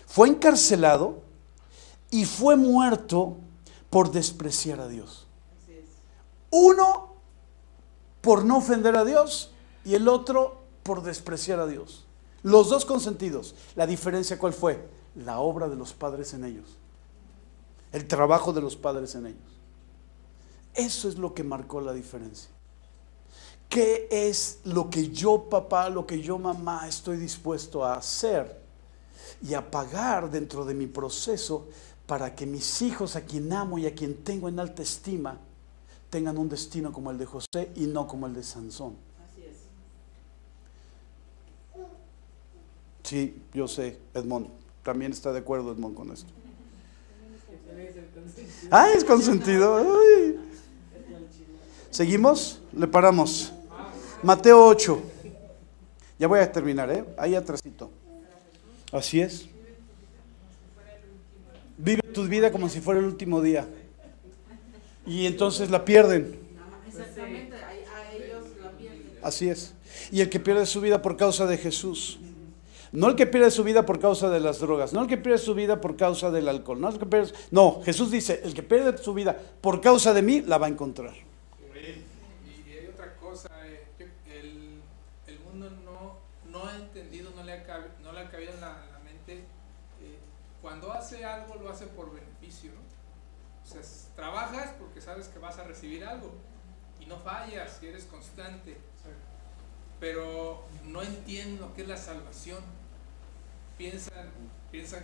Fue encarcelado y fue muerto por despreciar a Dios. Uno por no ofender a Dios y el otro por despreciar a Dios. Los dos consentidos. La diferencia, ¿cuál fue? La obra de los padres en ellos. El trabajo de los padres en ellos. Eso es lo que marcó la diferencia. ¿Qué es lo que yo, papá, lo que yo, mamá, estoy dispuesto a hacer y a pagar dentro de mi proceso para que mis hijos, a quien amo y a quien tengo en alta estima, tengan un destino como el de José y no como el de Sansón? Así es. Sí, yo sé, Edmond, también está de acuerdo Edmond con esto. ¡Ay, es consentido! ¡Ay! ¿Seguimos? Le paramos. Mateo 8. Ya voy a terminar, ahí atrásito. Así es. Vive tu vida como si fuera el último día. Y entonces la pierden. Exactamente, a ellos la pierden. Así es. Y el que pierde su vida por causa de Jesús. No el que pierde su vida por causa de las drogas, no el que pierde su vida por causa del alcohol, no, Jesús dice, el que pierde su vida por causa de mí, la va a encontrar. Y hay otra cosa, el mundo no ha entendido, no le ha cabido en la mente, cuando hace algo lo hace por beneficio, ¿no? O sea, trabajas porque sabes que vas a recibir algo y no fallas y eres constante, pero no entienden lo que es la salvación. Piensan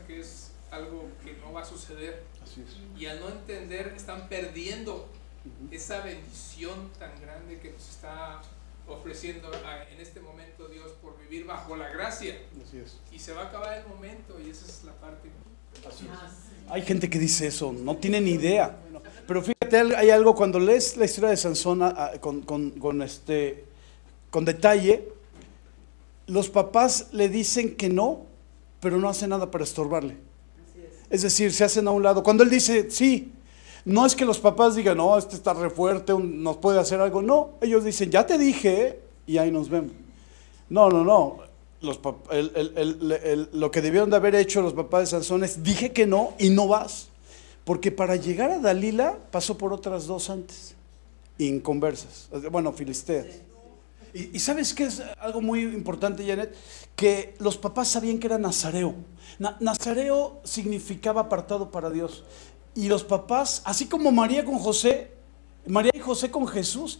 que es algo que no va a suceder. Así es. Y al no entender están perdiendo esa bendición tan grande que nos está ofreciendo en este momento Dios por vivir bajo la gracia. Así es. Y se va a acabar el momento y esa es la parte. Así es. Hay gente que dice eso, no tiene ni idea. Pero fíjate, hay algo, cuando lees la historia de Sansón con detalle, los papás le dicen que no, pero no hacen nada para estorbarle. Es decir, se hacen a un lado. Cuando él dice sí, no es que los papás digan, no, este está re fuerte, nos puede hacer algo. No, ellos dicen, ya te dije, y ahí nos vemos. No. Lo que debieron de haber hecho los papás de Sansón es, dije que no y no vas. Porque para llegar a Dalila pasó por otras dos antes, inconversas, bueno, filisteas. Y ¿sabes qué es algo muy importante, Janet? Que los papás sabían que era nazareo. Nazareo significaba apartado para Dios. Y los papás, así como María con José, María y José con Jesús,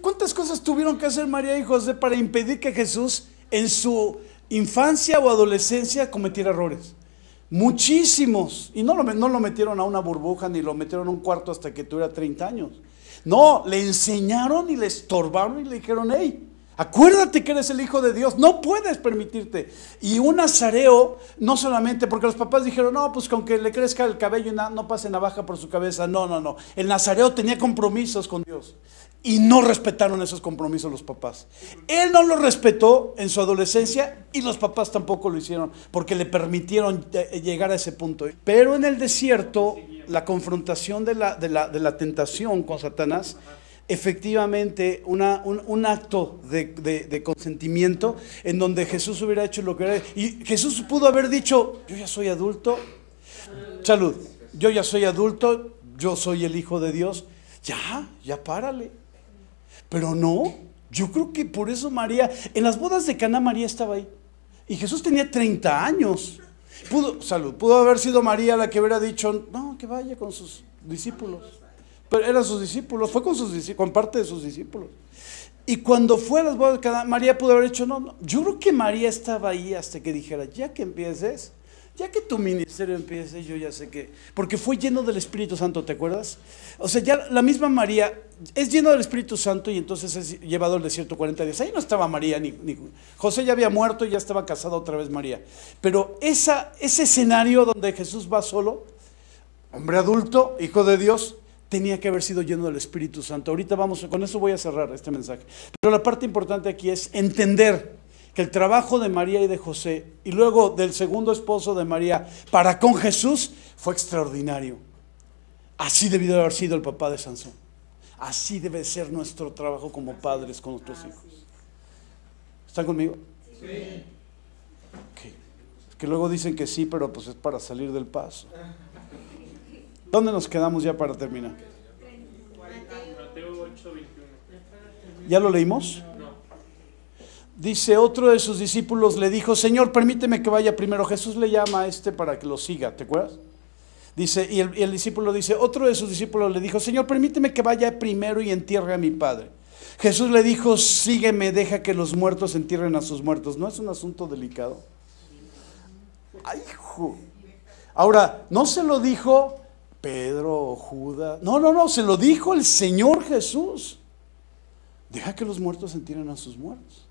¿cuántas cosas tuvieron que hacer María y José para impedir que Jesús en su infancia o adolescencia cometiera errores? Muchísimos. Y no lo metieron a una burbuja ni lo metieron a un cuarto hasta que tuviera 30 años. No, le enseñaron y le estorbaron y le dijeron, hey, acuérdate que eres el Hijo de Dios, no puedes permitirte. Y un nazareo, no solamente porque los papás dijeron, no, pues con que le crezca el cabello y no pase navaja por su cabeza. No. El nazareo tenía compromisos con Dios y no respetaron esos compromisos los papás. Él no los respetó en su adolescencia y los papás tampoco lo hicieron porque le permitieron llegar a ese punto. Pero en el desierto, la confrontación de la tentación con Satanás, efectivamente un acto de consentimiento en donde Jesús hubiera hecho lo que era. Y Jesús pudo haber dicho, yo ya soy adulto, salud, yo ya soy adulto, yo soy el Hijo de Dios, ya párale. Pero no, yo creo que por eso María, en las bodas de Caná María estaba ahí y Jesús tenía 30 años. Pudo haber sido María la que hubiera dicho, no, que vaya con sus discípulos. Pero eran sus discípulos, fue con parte de sus discípulos. Y cuando fue a las bodas de Caná, María pudo haber dicho, no. Yo creo que María estaba ahí hasta que dijera, ya que empieces, ya que tu ministerio empiece, yo ya sé que, porque fue lleno del Espíritu Santo, ¿te acuerdas? O sea, ya la misma María es lleno del Espíritu Santo y entonces es llevado al desierto 40 días. Ahí no estaba María, ni José ya había muerto y ya estaba casada otra vez María. Pero ese escenario donde Jesús va solo, hombre adulto, Hijo de Dios, tenía que haber sido lleno del Espíritu Santo. Ahorita con eso voy a cerrar este mensaje. Pero la parte importante aquí es entender que el trabajo de María y de José, y luego del segundo esposo de María para con Jesús, fue extraordinario. Así debió haber sido el papá de Sansón. Así debe ser nuestro trabajo como padres con nuestros hijos. ¿Están conmigo? Sí. Okay. Es que luego dicen que sí, pero pues es para salir del paso. ¿Dónde nos quedamos ya para terminar? Mateo 8:21. ¿Ya lo leímos? Dice, otro de sus discípulos le dijo, Señor, permíteme que vaya primero. Jesús le llama a para que lo siga, ¿te acuerdas? Dice, y el discípulo dice, otro de sus discípulos le dijo, Señor, permíteme que vaya primero y entierre a mi padre. Jesús le dijo, sígueme, deja que los muertos entierren a sus muertos. ¿No es un asunto delicado? Ay, hijo. Ahora, no se lo dijo Pedro o Judas. No, se lo dijo el Señor Jesús. Deja que los muertos entierren a sus muertos.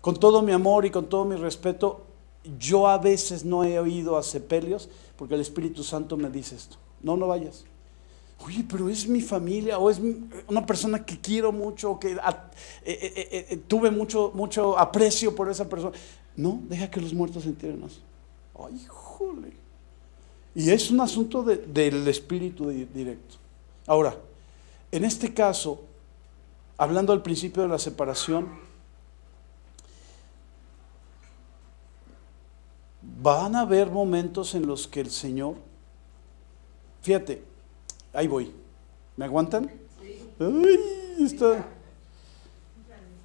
Con todo mi amor y con todo mi respeto, yo a veces no he oído a sepelios porque el Espíritu Santo me dice esto. No vayas. Oye, pero es mi familia o es una persona que quiero mucho, que tuve mucho aprecio por esa persona. No, deja que los muertos entierren. Ay, híjole. Y es un asunto del Espíritu directo. Ahora, en este caso, hablando al principio de la separación, van a haber momentos en los que el Señor, fíjate, ahí voy, ¿me aguantan? Ay, está.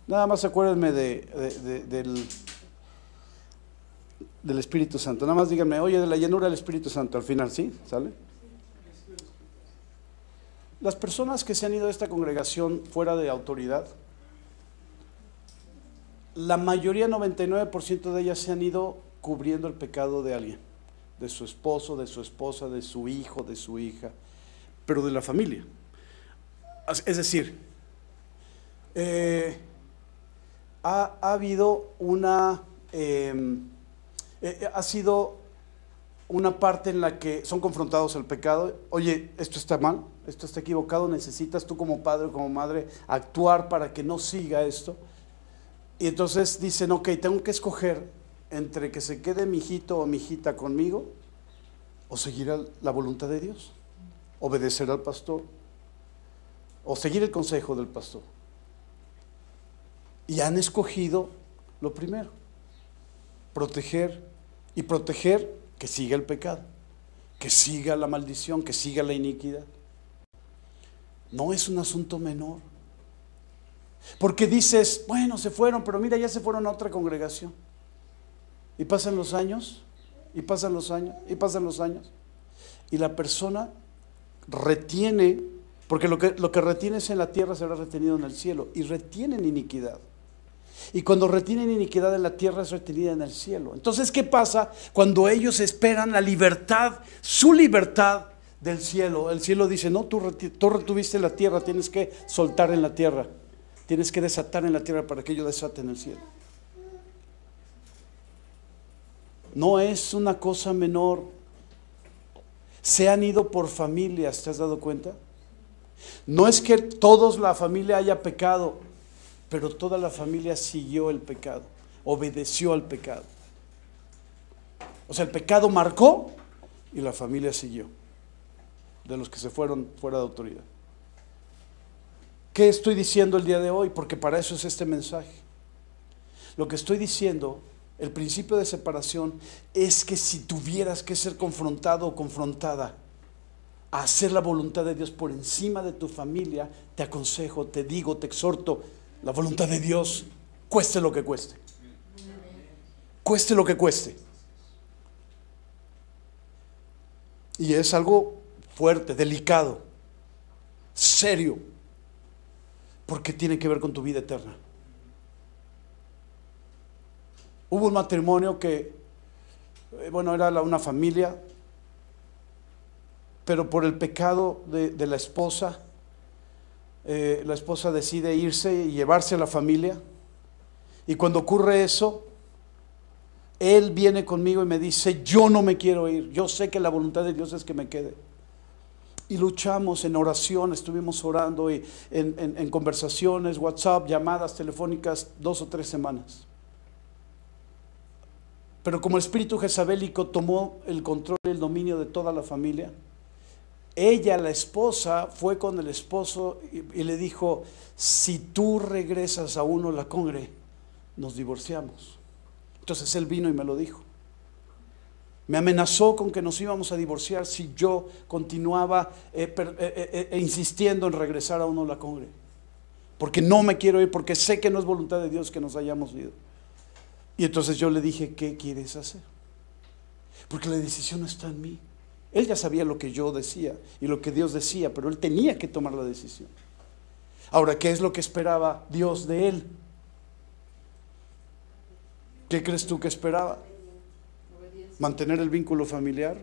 Nada más acuérdenme del Espíritu Santo, nada más díganme, oye, de la llenura del Espíritu Santo, al final, ¿sí? ¿Sale? Las personas que se han ido a esta congregación fuera de autoridad, la mayoría, 99% de ellas se han ido cubriendo el pecado de alguien, de su esposo, de su esposa, de su hijo, de su hija, pero de la familia. Es decir, ha habido ha sido una parte en la que son confrontados al pecado. Oye, esto está mal, esto está equivocado, necesitas tú como padre o como madre actuar para que no siga esto. Y entonces dicen, ok, tengo que escoger entre que se quede mi hijito o mi hijita conmigo o seguir la voluntad de Dios, obedecer al pastor o seguir el consejo del pastor. Y han escogido lo primero, proteger que siga el pecado, que siga la maldición, que siga la iniquidad. No es un asunto menor. Porque dices, bueno, se fueron, pero mira, ya se fueron a otra congregación. Y pasan los años, y pasan los años, y pasan los años. Y la persona retiene, porque lo que retienes en la tierra será retenido en el cielo, y retienen iniquidad. Y cuando retienen iniquidad en la tierra es retenida en el cielo. Entonces, ¿qué pasa cuando ellos esperan la libertad, su libertad del cielo? El cielo dice, no, tú retuviste la tierra, tienes que soltar en la tierra. Tienes que desatar en la tierra para que ellos desaten en el cielo. No es una cosa menor. Se han ido por familias, ¿te has dado cuenta? No es que toda la familia haya pecado, pero toda la familia siguió el pecado, obedeció al pecado. O sea, el pecado marcó y la familia siguió, de los que se fueron fuera de autoridad. ¿Qué estoy diciendo el día de hoy? Porque para eso es este mensaje. Lo que estoy diciendo, el principio de separación, es que si tuvieras que ser confrontado o confrontada a hacer la voluntad de Dios por encima de tu familia, te aconsejo, te digo, te exhorto, la voluntad de Dios, cueste lo que cueste. Cueste lo que cueste. Y es algo fuerte, delicado, serio, porque tiene que ver con tu vida eterna. Hubo un matrimonio que, bueno, era una familia, pero por el pecado de la esposa decide irse y llevarse a la familia. Y cuando ocurre eso, él viene conmigo y me dice, yo no me quiero ir, yo sé que la voluntad de Dios es que me quede. Y luchamos en oración, estuvimos orando y en conversaciones, WhatsApp, llamadas telefónicas, 2 o 3 semanas. Pero como el espíritu jezabélico tomó el control y el dominio de toda la familia, ella, la esposa, fue con el esposo y le dijo, si tú regresas a uno la congre, nos divorciamos. Entonces él vino y me lo dijo. Me amenazó con que nos íbamos a divorciar si yo continuaba insistiendo en regresar a uno la congre. Porque no me quiero ir, porque sé que no es voluntad de Dios que nos hayamos ido. Y entonces yo le dije, ¿qué quieres hacer? Porque la decisión no está en mí. Él ya sabía lo que yo decía y lo que Dios decía, pero él tenía que tomar la decisión. Ahora, ¿qué es lo que esperaba Dios de él? ¿Qué crees tú que esperaba? ¿Mantener el vínculo familiar?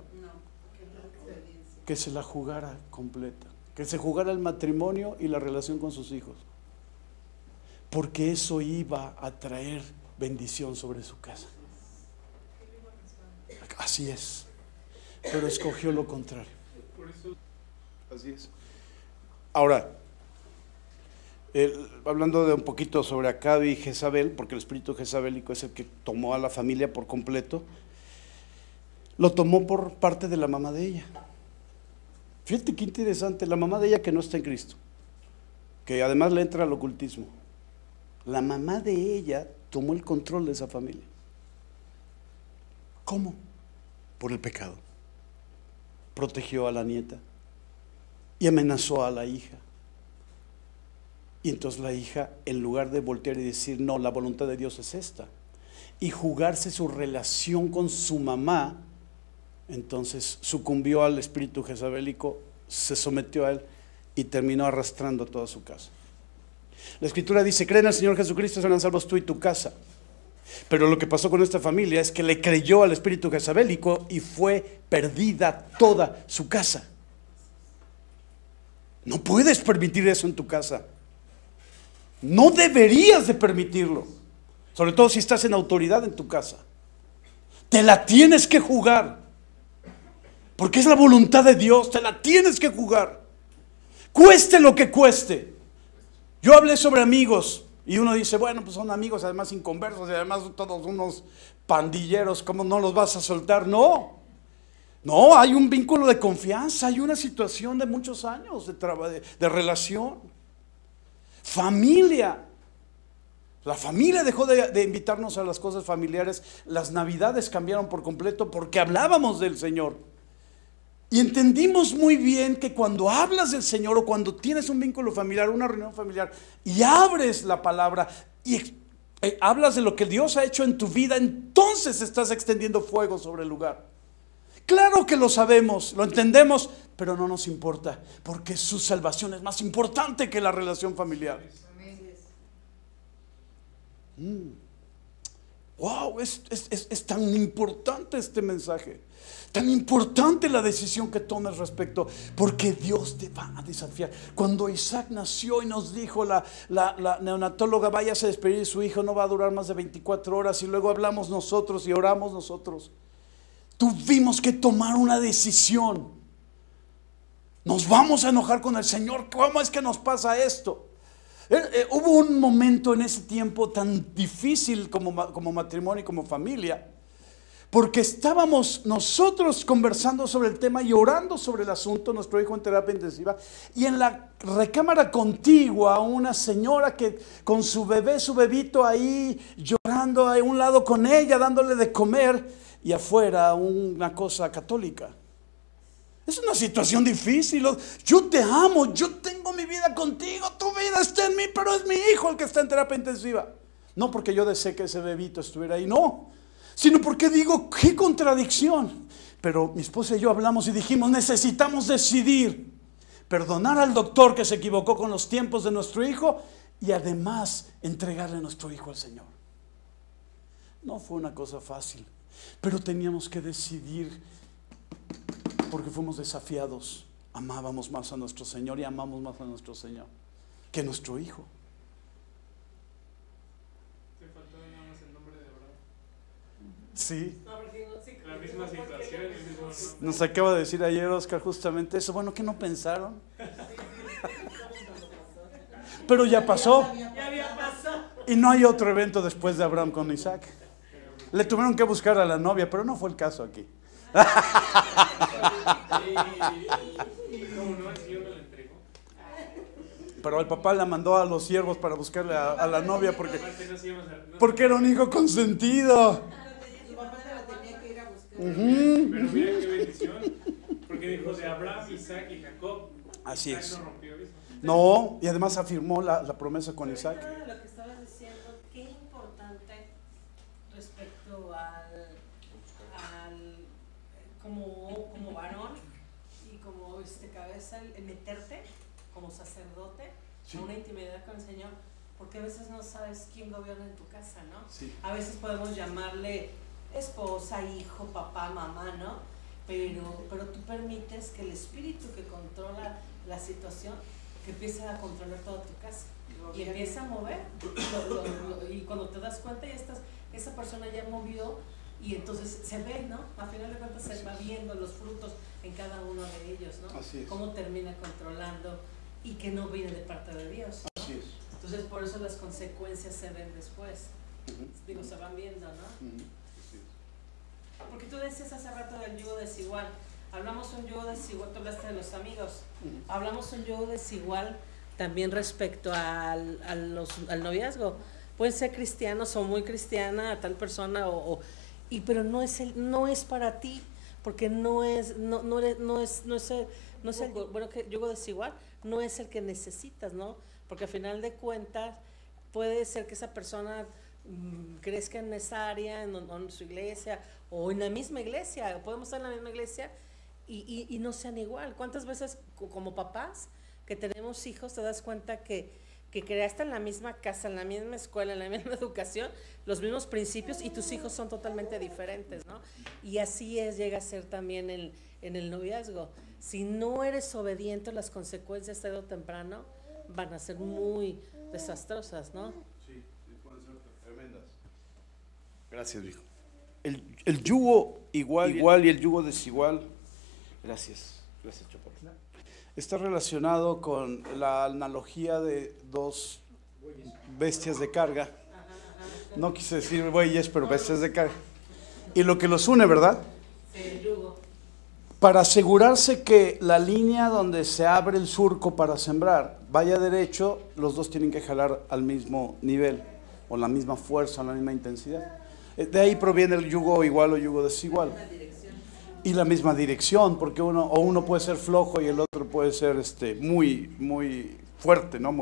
Que se la jugara completa, que se jugara el matrimonio y la relación con sus hijos, porque eso iba a traer bendición sobre su casa. Así es. Pero escogió lo contrario. Así es. Ahora, hablando de un poquito sobre Acabe y Jezabel, porque el espíritu jezabélico es el que tomó a la familia por completo, lo tomó por parte de la mamá de ella. Fíjate qué interesante, la mamá de ella que no está en Cristo, que además le entra al ocultismo. La mamá de ella tomó el control de esa familia. ¿Cómo? Por el pecado. Protegió a la nieta y amenazó a la hija. Y entonces la hija, en lugar de voltear y decir, no, la voluntad de Dios es esta, y jugarse su relación con su mamá, entonces sucumbió al espíritu jezabélico, se sometió a él y terminó arrastrando a toda su casa. La escritura dice, creen al Señor Jesucristo, serán salvos tú y tu casa. Pero lo que pasó con esta familia es que le creyó al espíritu jezabélico y fue perdida toda su casa. No puedes permitir eso en tu casa. No deberías de permitirlo, sobre todo si estás en autoridad en tu casa. Te la tienes que jugar, porque es la voluntad de Dios, te la tienes que jugar, cueste lo que cueste. Yo hablé sobre amigos y uno dice, bueno, pues son amigos además inconversos y además todos unos pandilleros, ¿cómo no los vas a soltar? No, hay un vínculo de confianza, hay una situación de muchos años de relación. Familia. La familia dejó de invitarnos a las cosas familiares. Las navidades cambiaron por completo porque hablábamos del Señor. Y entendimos muy bien que cuando hablas del Señor o cuando tienes un vínculo familiar, una reunión familiar y abres la palabra y hablas de lo que Dios ha hecho en tu vida, entonces estás extendiendo fuego sobre el lugar. Claro que lo sabemos, lo entendemos, pero no nos importa, porque su salvación es más importante que la relación familiar. Wow, es tan importante este mensaje, tan importante la decisión que tomes respecto, porque Dios te va a desafiar. Cuando Isaac nació y nos dijo la neonatóloga, váyase a despedir, su hijo no va a durar más de 24 horas, y luego hablamos nosotros y oramos nosotros, tuvimos que tomar una decisión. Nos vamos a enojar con el Señor. ¿Cómo es que nos pasa esto? Hubo un momento en ese tiempo tan difícil como matrimonio y como familia, porque estábamos nosotros conversando sobre el tema y orando sobre el asunto, nuestro hijo en terapia intensiva, y en la recámara contigua una señora que con su bebé, su bebito ahí llorando a un lado con ella, dándole de comer, y afuera una cosa católica. Es una situación difícil. Yo te amo, yo tengo mi vida contigo, tu vida está en mí, pero es mi hijo el que está en terapia intensiva. No porque yo desee que ese bebito estuviera ahí, no, sino porque digo, qué contradicción. Pero mi esposa y yo hablamos y dijimos, necesitamos decidir perdonar al doctor que se equivocó con los tiempos de nuestro hijo y además entregarle a nuestro hijo al Señor. No fue una cosa fácil, pero teníamos que decidir, porque fuimos desafiados. Amábamos más a nuestro Señor y amamos más a nuestro Señor que nuestro hijo. Te faltó nada más el nombre de Abraham. Sí. La misma situación, el mismo nombre. Nos acaba de decir ayer Oscar justamente eso. Bueno, ¿qué no pensaron? Pero ya pasó. Y no hay otro evento después de Abraham con Isaac. Le tuvieron que buscar a la novia, pero no fue el caso aquí. ¿Cómo no? El Señor me lo entregó. Pero el papá la mandó a los siervos para buscarle a la novia porque No, era un hijo consentido. Tu papá te la tenía que ir a buscar. pero mira qué bendición. Porque dijo de Abraham, Isaac y Jacob. Así Isaac es. no rompió eso. No, y además afirmó la promesa con Isaac. Dentro de lo que estabas diciendo, qué importante respecto al como varón y como cabeza, el meterte como sacerdote Sí. a una intimidad con el Señor, porque a veces no sabes quién gobierna en tu casa, ¿no? Sí. A veces podemos llamarle esposa, hijo, papá, mamá, ¿no? Pero tú permites que el espíritu que controla la situación, que empiece a controlar toda tu casa y empieza a mover y cuando te das cuenta ya esa persona ya movió y entonces se ve, ¿no? A final de cuentas se va viendo los frutos en cada uno de ellos, ¿no? Así es. Cómo termina controlando y que no viene de parte de Dios, ¿no? Así es. Entonces por eso las consecuencias se ven después. Digo, se van viendo, ¿no? Porque tú decías hace rato del yugo desigual. Hablamos un yugo desigual, tú hablaste de los amigos. Hablamos un yugo desigual también respecto al noviazgo. Pueden ser cristianos o muy cristiana a tal persona pero no es para ti, porque no es el yugo desigual, no es el que necesitas, ¿no? Porque al final de cuentas puede ser que esa persona crezca en esa área, en su iglesia o en la misma iglesia, podemos estar en la misma iglesia y no sean igual. ¿Cuántas veces como papás que tenemos hijos te das cuenta que creaste en la misma casa, en la misma escuela, en la misma educación, los mismos principios y tus hijos son totalmente diferentes, ¿no? Y así llega a ser también en el noviazgo. Si no eres obediente, las consecuencias tarde o temprano van a ser muy desastrosas, ¿no? Sí, pueden ser tremendas. Gracias, hijo. El yugo igual y el yugo desigual. Gracias, Chapo. Está relacionado con la analogía de dos bestias de carga. No quise decir bueyes, pero bestias de carga. Y lo que los une, ¿verdad? El yugo. Para asegurarse que la línea donde se abre el surco para sembrar vaya derecho, los dos tienen que jalar al mismo nivel, o la misma fuerza, o la misma intensidad. De ahí proviene el yugo igual o yugo desigual. Y la misma dirección, porque uno puede ser flojo y el otro puede ser muy, muy fuerte, ¿no?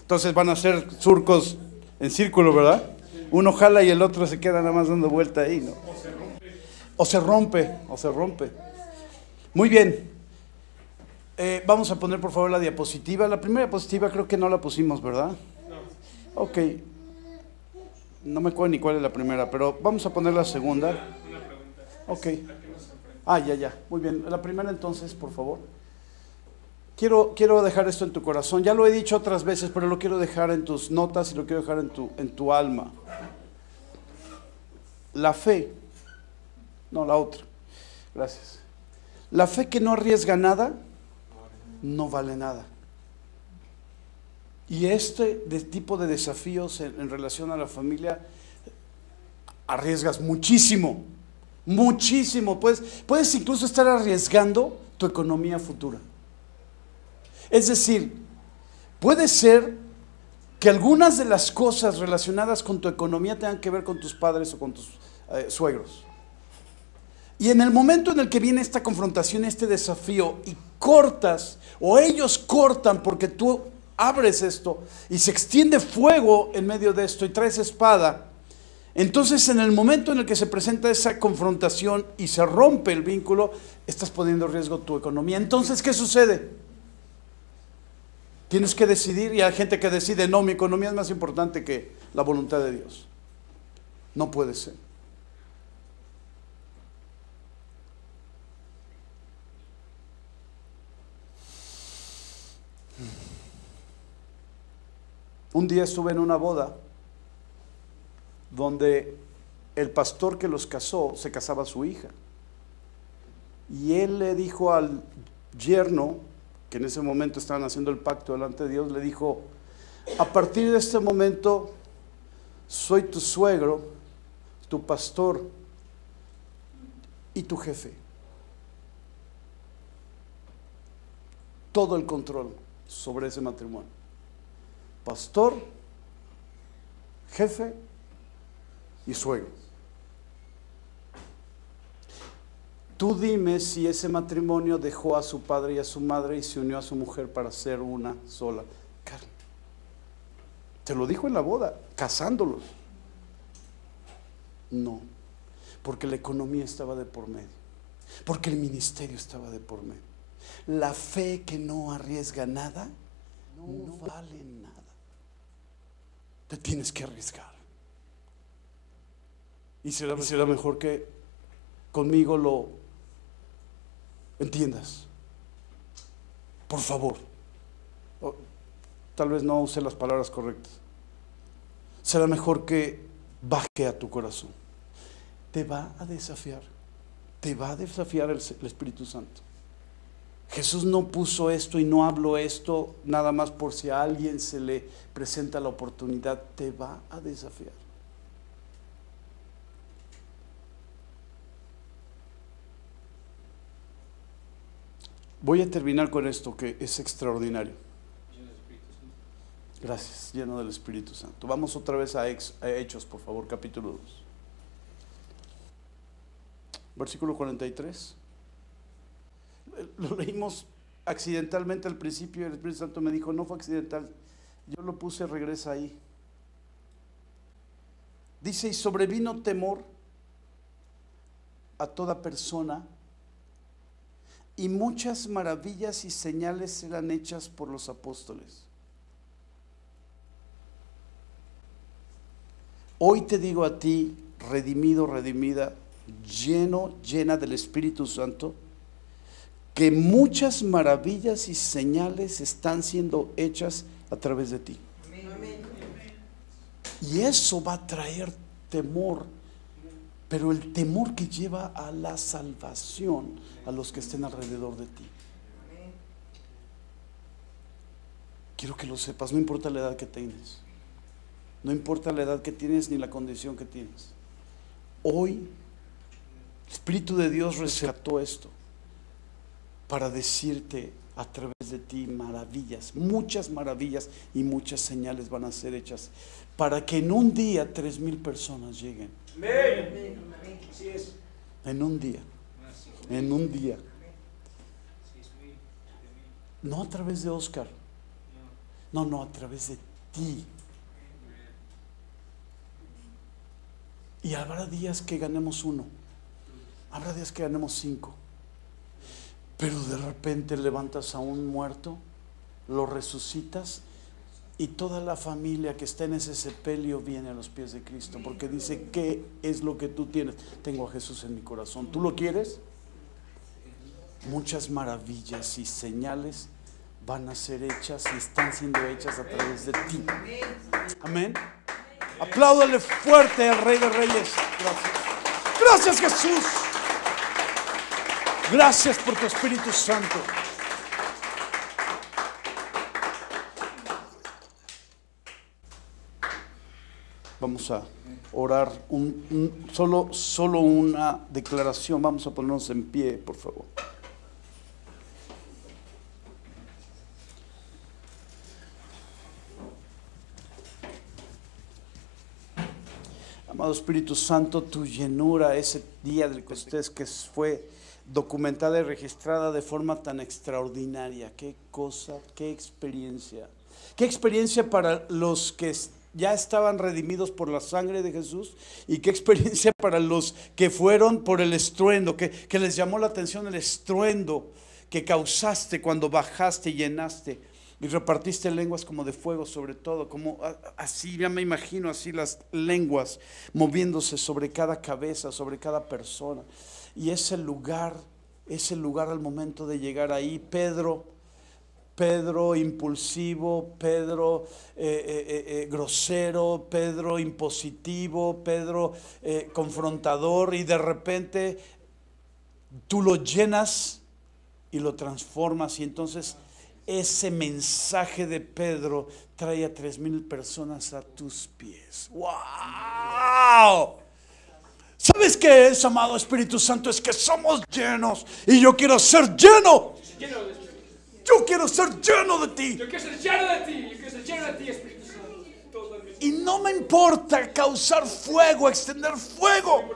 Entonces van a ser surcos en círculo, ¿verdad? Uno jala y el otro se queda nada más dando vuelta ahí, ¿no? O se rompe. Muy bien. Vamos a poner por favor la diapositiva. La primera diapositiva creo que no la pusimos, ¿verdad? No. Ok. No me acuerdo ni cuál es la primera, pero vamos a poner la segunda. Una pregunta. Ok. ¿A qué nos enfrentamos? Ah, ya. Muy bien. La primera entonces, por favor. Quiero dejar esto en tu corazón. Ya lo he dicho otras veces, pero lo quiero dejar en tus notas y lo quiero dejar en tu alma. La fe. No, la otra. Gracias. La fe que no arriesga nada, no vale nada. Y tipo de desafíos en relación a la familia, arriesgas muchísimo, muchísimo. Puedes incluso estar arriesgando tu economía futura. Es decir, puede ser que algunas de las cosas relacionadas con tu economía tengan que ver con tus padres o con tus suegros. Y en el momento en el que viene esta confrontación, este desafío, y cortas, o ellos cortan porque tú abres esto, y se extiende fuego en medio de esto, y traes espada, entonces en el momento en el que se presenta esa confrontación y se rompe el vínculo, estás poniendo en riesgo tu economía. Entonces, ¿qué sucede? Tienes que decidir, y hay gente que decide, no, mi economía es más importante que la voluntad de Dios. No puede ser. Un día estuve en una boda donde el pastor que los casó se casaba a su hija. Y él le dijo al yerno, que en ese momento estaban haciendo el pacto delante de Dios, le dijo: a partir de este momento soy tu suegro, tu pastor y tu jefe. Todo el control sobre ese matrimonio. Pastor, jefe y suegro. Tú dime si ese matrimonio dejó a su padre y a su madre y se unió a su mujer para ser una sola carne. Te lo dijo en la boda, casándolos. No, porque la economía estaba de por medio, porque el ministerio estaba de por medio. La fe que no arriesga nada, no vale nada. Te tienes que arriesgar. Y será mejor que conmigo lo entiendas. Por favor. Tal vez no use las palabras correctas. Será mejor que baje a tu corazón. Te va a desafiar. Te va a desafiar el Espíritu Santo. Jesús no puso esto y no habló esto nada más por si a alguien se le presenta la oportunidad. Te va a desafiar. Voy a terminar con esto que es extraordinario. Gracias, lleno del Espíritu Santo. Vamos otra vez a Hechos, por favor, capítulo 2. Versículo 43. Lo leímos accidentalmente al principio y el Espíritu Santo me dijo: no fue accidental, yo lo puse, regresa ahí. Dice: y sobrevino temor a toda persona, y muchas maravillas y señales eran hechas por los apóstoles. Hoy te digo a ti, redimido, redimida, llena del Espíritu Santo, que muchas maravillas y señales están siendo hechas a través de ti. Amén. Y eso va a traer temor, pero el temor que lleva a la salvación a los que estén alrededor de ti. Quiero que lo sepas, no importa la edad que tienes, no importa la edad que tienes ni la condición que tienes. Hoy el Espíritu de Dios rescató esto para decirte a través de ti maravillas, muchas maravillas y muchas señales van a ser hechas para que en un día 3,000 personas lleguen. Amén. Así es. En un día. En un día. No a través de Oscar. No, a través de ti. Y habrá días que ganemos 1. Habrá días que ganemos 5. Pero de repente levantas a un muerto, lo resucitas Y toda la familia que está en ese sepelio viene a los pies de Cristo, porque dice: ¿qué es lo que tú tienes? Tengo a Jesús en mi corazón. ¿Tú lo quieres? Muchas maravillas y señales van a ser hechas y están siendo hechas a través de ti. Amén. Apláudale fuerte al Rey de Reyes. Gracias. Gracias, Jesús. Gracias por tu Espíritu Santo. Vamos a orar solo una declaración. Vamos a ponernos en pie, por favor. Amado Espíritu Santo, tu llenura ese día del Pentecostés que fue documentada y registrada de forma tan extraordinaria. Qué cosa, qué experiencia. Qué experiencia para los que ya estaban redimidos por la sangre de Jesús, y qué experiencia para los que fueron por el estruendo, que les llamó la atención el estruendo que causaste cuando bajaste y llenaste y repartiste lenguas como de fuego sobre todo, como así, ya me imagino así las lenguas moviéndose sobre cada cabeza, sobre cada persona. Y ese lugar al momento de llegar ahí, Pedro impulsivo, Pedro grosero, Pedro impositivo, Pedro confrontador, y de repente tú lo llenas y lo transformas, y entonces ese mensaje de Pedro trae a 3,000 personas a tus pies. ¡Wow! ¿Sabes qué es, amado Espíritu Santo? Es que somos llenos, y yo quiero ser lleno. Yo quiero ser lleno de ti. Yo quiero ser lleno de ti. Yo quiero ser lleno de ti, Espíritu Santo. Y no me importa causar fuego, extender fuego.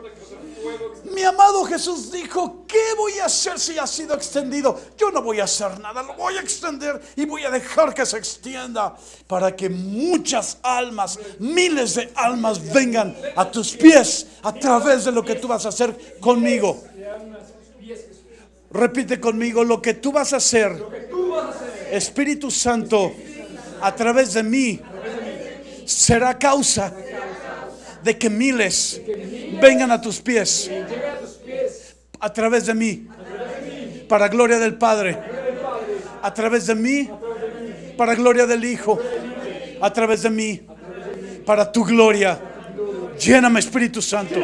Mi amado Jesús dijo: ¿qué voy a hacer si ha sido extendido? Yo no voy a hacer nada, lo voy a extender y voy a dejar que se extienda para que muchas almas, miles de almas vengan a tus pies a través de lo que tú vas a hacer conmigo. Repite conmigo: lo que tú vas a hacer, Espíritu Santo, a través de mí, será causa de que miles vengan a tus pies a través de mí, para gloria del Padre, a través de mí, para gloria del Hijo, a través de mí, para tu gloria. Lléname, Espíritu Santo.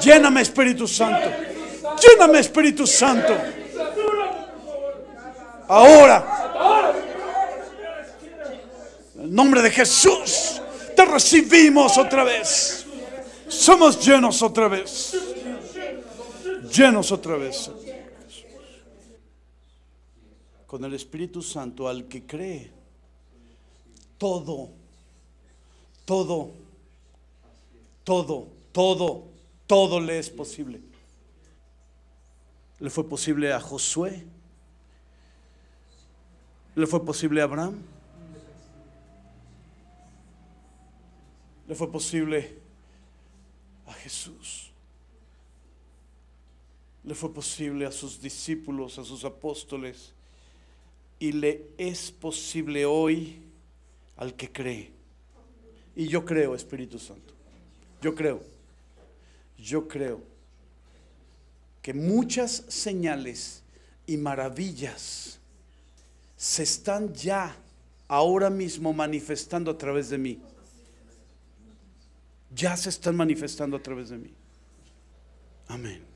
Lléname, Espíritu Santo. Lléname, Espíritu Santo. Ahora, en el nombre de Jesús, te recibimos otra vez. Somos llenos otra vez. Llenos otra vez. Con el Espíritu Santo, al que cree, todo le es posible. Le fue posible a Josué. Le fue posible a Abraham. Le fue posible a Jesús. Le fue posible a sus discípulos, a sus apóstoles, y le es posible hoy al que cree. Y yo creo, Espíritu Santo, yo creo que muchas señales y maravillas se están ya ahora mismo manifestando a través de mí. Ya se están manifestando a través de mí. Amén.